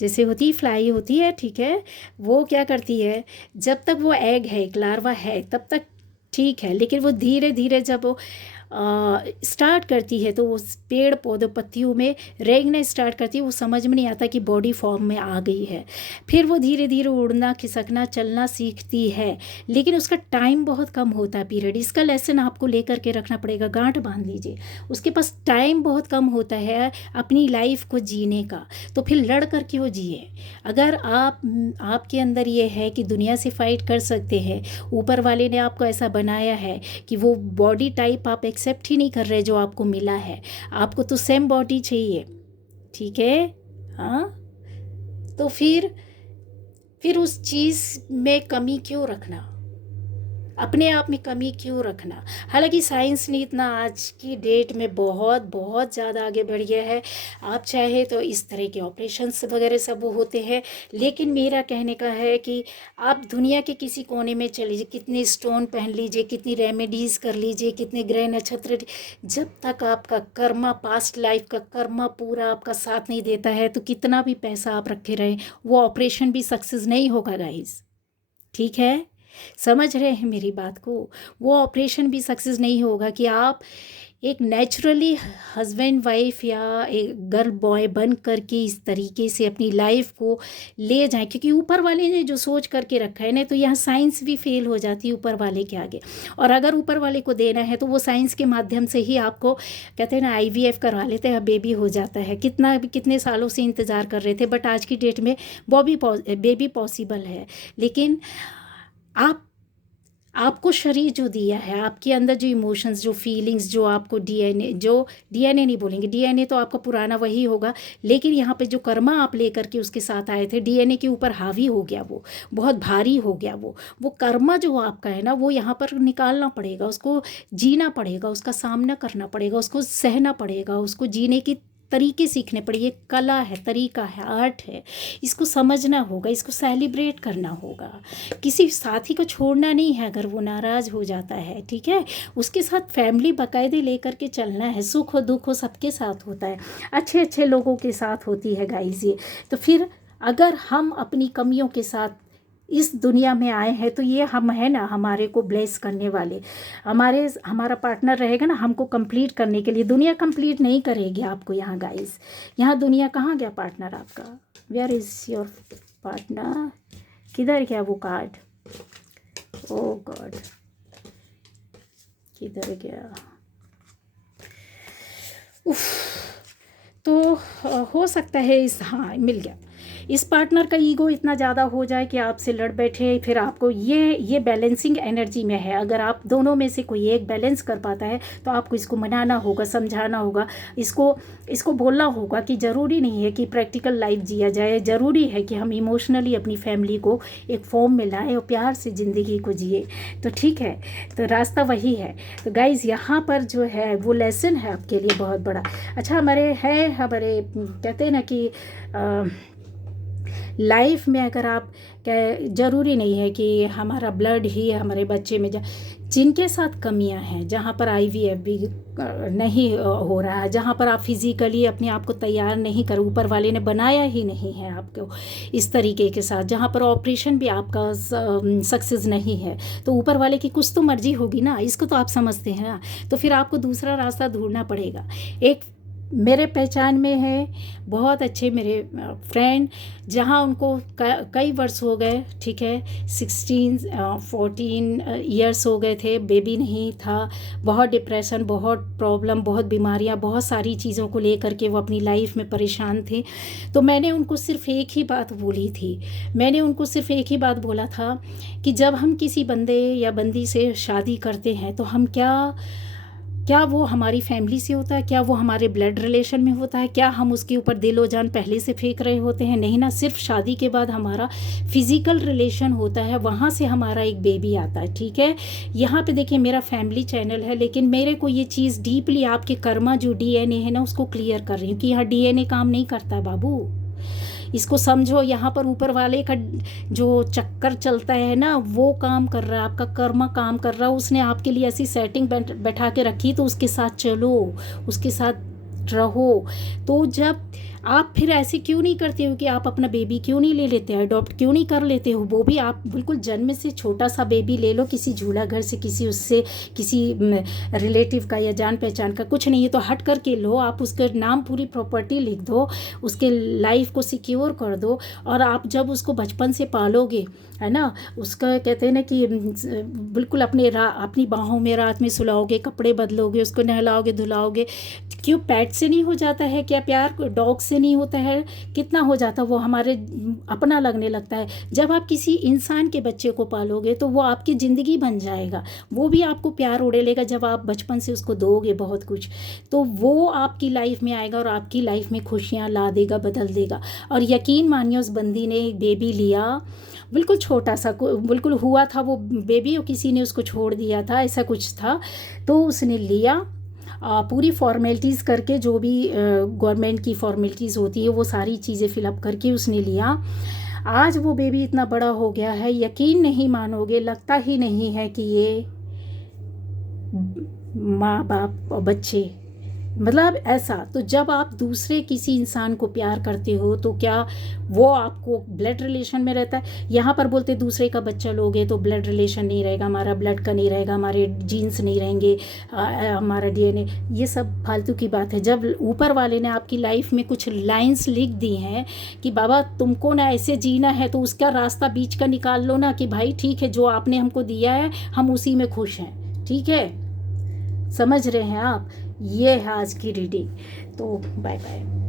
जैसे फ्लाई होती है, ठीक है, वो क्या करती है, जब तक वो एग है, एक लार्वा है, तब तक ठीक है, लेकिन वो धीरे धीरे जब वो स्टार्ट करती है, तो वो पेड़ पौधों पत्तियों में रेंगना स्टार्ट करती है, वो समझ में नहीं आता कि बॉडी फॉर्म में आ गई है। फिर वो धीरे धीरे उड़ना, खिसकना, चलना सीखती है, लेकिन उसका टाइम बहुत कम होता है, पीरियड। इसका लेसन आपको लेकर के रखना पड़ेगा, गांठ बांध लीजिए, उसके पास टाइम बहुत कम होता है अपनी लाइफ को जीने का, तो फिर लड़ करके वो जिए। अगर आपके अंदर ये है कि दुनिया से फाइट कर सकते हैं, ऊपर वाले ने आपको ऐसा बनाया है कि वो बॉडी टाइप आप एक्सेप्ट ही नहीं कर रहे जो आपको मिला है, आपको तो सेम बॉडी चाहिए, ठीक है, हाँ। तो फिर उस चीज़ में कमी क्यों रखना, अपने आप में कमी क्यों रखना। हालांकि साइंस ने इतना आज की डेट में बहुत बहुत ज़्यादा आगे बढ़ गया है, आप चाहे तो इस तरह के ऑपरेशंस वगैरह सब होते हैं, लेकिन मेरा कहने का है कि आप दुनिया के किसी कोने में चले लीजिए, कितने स्टोन पहन लीजिए, कितनी रेमेडीज़ कर लीजिए, कितने ग्रह नक्षत्र, जब तक आपका कर्मा, पास्ट लाइफ का कर्मा पूरा आपका साथ नहीं देता है, तो कितना भी पैसा आप रखे रहें, वो ऑपरेशन भी सक्सेस नहीं होगा गाइस, ठीक है, समझ रहे हैं मेरी बात को। वो ऑपरेशन भी सक्सेस नहीं होगा कि आप एक नेचुरली हस्बैंड वाइफ या एक गर्ल बॉय बन करके इस तरीके से अपनी लाइफ को ले जाएं, क्योंकि ऊपर वाले ने जो सोच करके रखा है ना, तो यहाँ साइंस भी फेल हो जाती है ऊपर वाले के आगे। और अगर ऊपर वाले को देना है तो वो साइंस के माध्यम से ही आपको, कहते हैं ना, IVF करवा लेते हैं, बेबी हो जाता है। कितने सालों से इंतज़ार कर रहे थे, बट आज की डेट में बेबी पॉसिबल है। लेकिन आप आपको शरीर जो दिया है, आपके अंदर जो इमोशंस, जो फीलिंग्स, जो आपको डीएनए, जो डीएनए नहीं बोलेंगे, डीएनए तो आपका पुराना वही होगा, लेकिन यहाँ पे जो कर्मा आप लेकर के उसके साथ आए थे, डीएनए के ऊपर हावी हो गया, वो बहुत भारी हो गया, वो कर्मा जो आपका है ना, वो यहाँ पर निकालना पड़ेगा, उसको जीना पड़ेगा, उसका सामना करना पड़ेगा, उसको सहना पड़ेगा, उसको जीने की तरीके सीखने पड़ेंगे। कला है, तरीका है, आर्ट है, इसको समझना होगा, इसको सेलिब्रेट करना होगा। किसी साथी को छोड़ना नहीं है अगर वो नाराज़ हो जाता है, ठीक है, उसके साथ फैमिली बाकायदे लेकर के चलना है। सुख हो दुख हो सबके साथ होता है, अच्छे अच्छे लोगों के साथ होती है गाइस ये। तो फिर अगर हम अपनी कमियों के साथ इस दुनिया में आए हैं तो ये हम है ना, हमारे को ब्लेस करने वाले, हमारा पार्टनर रहेगा ना हमको कंप्लीट करने के लिए। दुनिया कंप्लीट नहीं करेगी आपको यहाँ गाइस। यहाँ दुनिया कहाँ गया पार्टनर आपका? Where is your partner? किधर गया वो कार्ड? ओ गॉड, किधर गया? उफ। तो हो सकता है हाँ मिल गया। इस पार्टनर का ईगो इतना ज़्यादा हो जाए कि आपसे लड़ बैठे, फिर आपको ये बैलेंसिंग एनर्जी में है। अगर आप दोनों में से कोई एक बैलेंस कर पाता है तो आपको इसको मनाना होगा, समझाना होगा, इसको बोलना होगा कि ज़रूरी नहीं है कि प्रैक्टिकल लाइफ जिया जाए, ज़रूरी है कि हम इमोशनली अपनी फैमिली को एक फॉर्म में लाएँ और प्यार से ज़िंदगी को जिए। तो ठीक है, तो रास्ता वही है। तो गाइज़ यहाँ पर जो है वो लेसन है आपके लिए बहुत बड़ा। अच्छा, हमारे कहते हैं ना कि लाइफ में अगर आप ज़रूरी नहीं है कि हमारा ब्लड ही हमारे बच्चे में जिनके साथ कमियां हैं, जहाँ पर आईवीएफ भी नहीं हो रहा है, जहाँ पर आप फिज़िकली अपने आप को तैयार नहीं कर, ऊपर वाले ने बनाया ही नहीं है आपको इस तरीके के साथ, जहाँ पर ऑपरेशन भी आपका सक्सेस नहीं है, तो ऊपर वाले की कुछ तो मर्जी होगी ना, इसको तो आप समझते हैं ना। तो फिर आपको दूसरा रास्ता ढूंढना पड़ेगा। एक मेरे पहचान में है बहुत अच्छे मेरे फ्रेंड, जहाँ उनको कई वर्ष हो गए, ठीक है, 14 ईयर्स हो गए थे, बेबी नहीं था, बहुत डिप्रेशन, बहुत प्रॉब्लम, बहुत बीमारियाँ, बहुत सारी चीज़ों को लेकर के वो अपनी लाइफ में परेशान थे। तो मैंने उनको सिर्फ़ एक ही बात बोली थी, मैंने उनको सिर्फ़ एक ही बात बोला था कि जब हम किसी बंदे या बंदी से शादी करते हैं तो हम क्या वो हमारी फैमिली से होता है? क्या वो हमारे ब्लड रिलेशन में होता है? क्या हम उसके ऊपर दिल व जान पहले से फेंक रहे होते हैं? नहीं ना, सिर्फ शादी के बाद हमारा फिज़िकल रिलेशन होता है, वहाँ से हमारा एक बेबी आता है, ठीक है। यहाँ पे देखिए मेरा फैमिली चैनल है, लेकिन मेरे को ये चीज़ डीपली आपके कर्मा जो डीएनए है ना उसको क्लियर कर रही हूँ कि यहाँ डीएनए काम नहीं करता है बाबू, इसको समझो। यहाँ पर ऊपर वाले का जो चक्कर चलता है ना वो काम कर रहा है, आपका कर्म काम कर रहा है। उसने आपके लिए ऐसी सेटिंग बैठा के रखी तो उसके साथ चलो, उसके साथ रहो। तो जब आप फिर ऐसे क्यों नहीं करते हो कि आप अपना बेबी क्यों नहीं ले लेते हो, अडॉप्ट क्यों नहीं कर लेते हो? वो भी आप बिल्कुल जन्म से छोटा सा बेबी ले लो, किसी झूला घर से, किसी रिलेटिव का या जान पहचान का, कुछ नहीं है तो हट करके लो। आप उसके नाम पूरी प्रॉपर्टी लिख दो, उसके लाइफ को सिक्योर कर दो, और आप जब उसको बचपन से पालोगे, है ना, उसका कहते हैं ना कि बिल्कुल अपनी बाहों में रात में सुलाओगे, कपड़े बदलोगे, उसको नहलाओगे धुलाओगे। क्यों पेट से नहीं हो जाता है क्या प्यार? डॉग से नहीं होता है? कितना हो जाता है, वो हमारे अपना लगने लगता है। जब आप किसी इंसान के बच्चे को पालोगे तो वो आपकी ज़िंदगी बन जाएगा, वो भी आपको प्यार उड़ेलेगा। जब आप बचपन से उसको दोगे बहुत कुछ, तो वो आपकी लाइफ में आएगा और आपकी लाइफ में खुशियाँ ला देगा, बदल देगा। और यकीन मानिए उस बंदी ने एक बेबी लिया, बिल्कुल छोटा सा, बिल्कुल हुआ था वो बेबी और किसी ने उसको छोड़ दिया था, ऐसा कुछ था। तो उसने लिया, पूरी फॉर्मेलिटीज़ करके, जो भी गवर्नमेंट की फॉर्मेलिटीज़ होती है वो सारी चीज़ें फिलअप करके उसने लिया। आज वो बेबी इतना बड़ा हो गया है, यकीन नहीं मानोगे, लगता ही नहीं है कि ये माँ बाप और बच्चे, मतलब ऐसा। तो जब आप दूसरे किसी इंसान को प्यार करते हो तो क्या वो आपको ब्लड रिलेशन में रहता है? यहाँ पर बोलते दूसरे का बच्चा लोगे तो ब्लड रिलेशन नहीं रहेगा, हमारा ब्लड का नहीं रहेगा, हमारे जीन्स नहीं रहेंगे, हमारा डीएनए, ये सब फालतू की बात है। जब ऊपर वाले ने आपकी लाइफ में कुछ लाइंस लिख दी हैं कि बाबा तुमको ना ऐसे जीना है, तो उसका रास्ता बीच का निकाल लो ना कि भाई ठीक है, जो आपने हमको दिया है हम उसी में खुश हैं, ठीक है, समझ रहे हैं आप? ये है आज की रीडिंग। तो बाय बाय।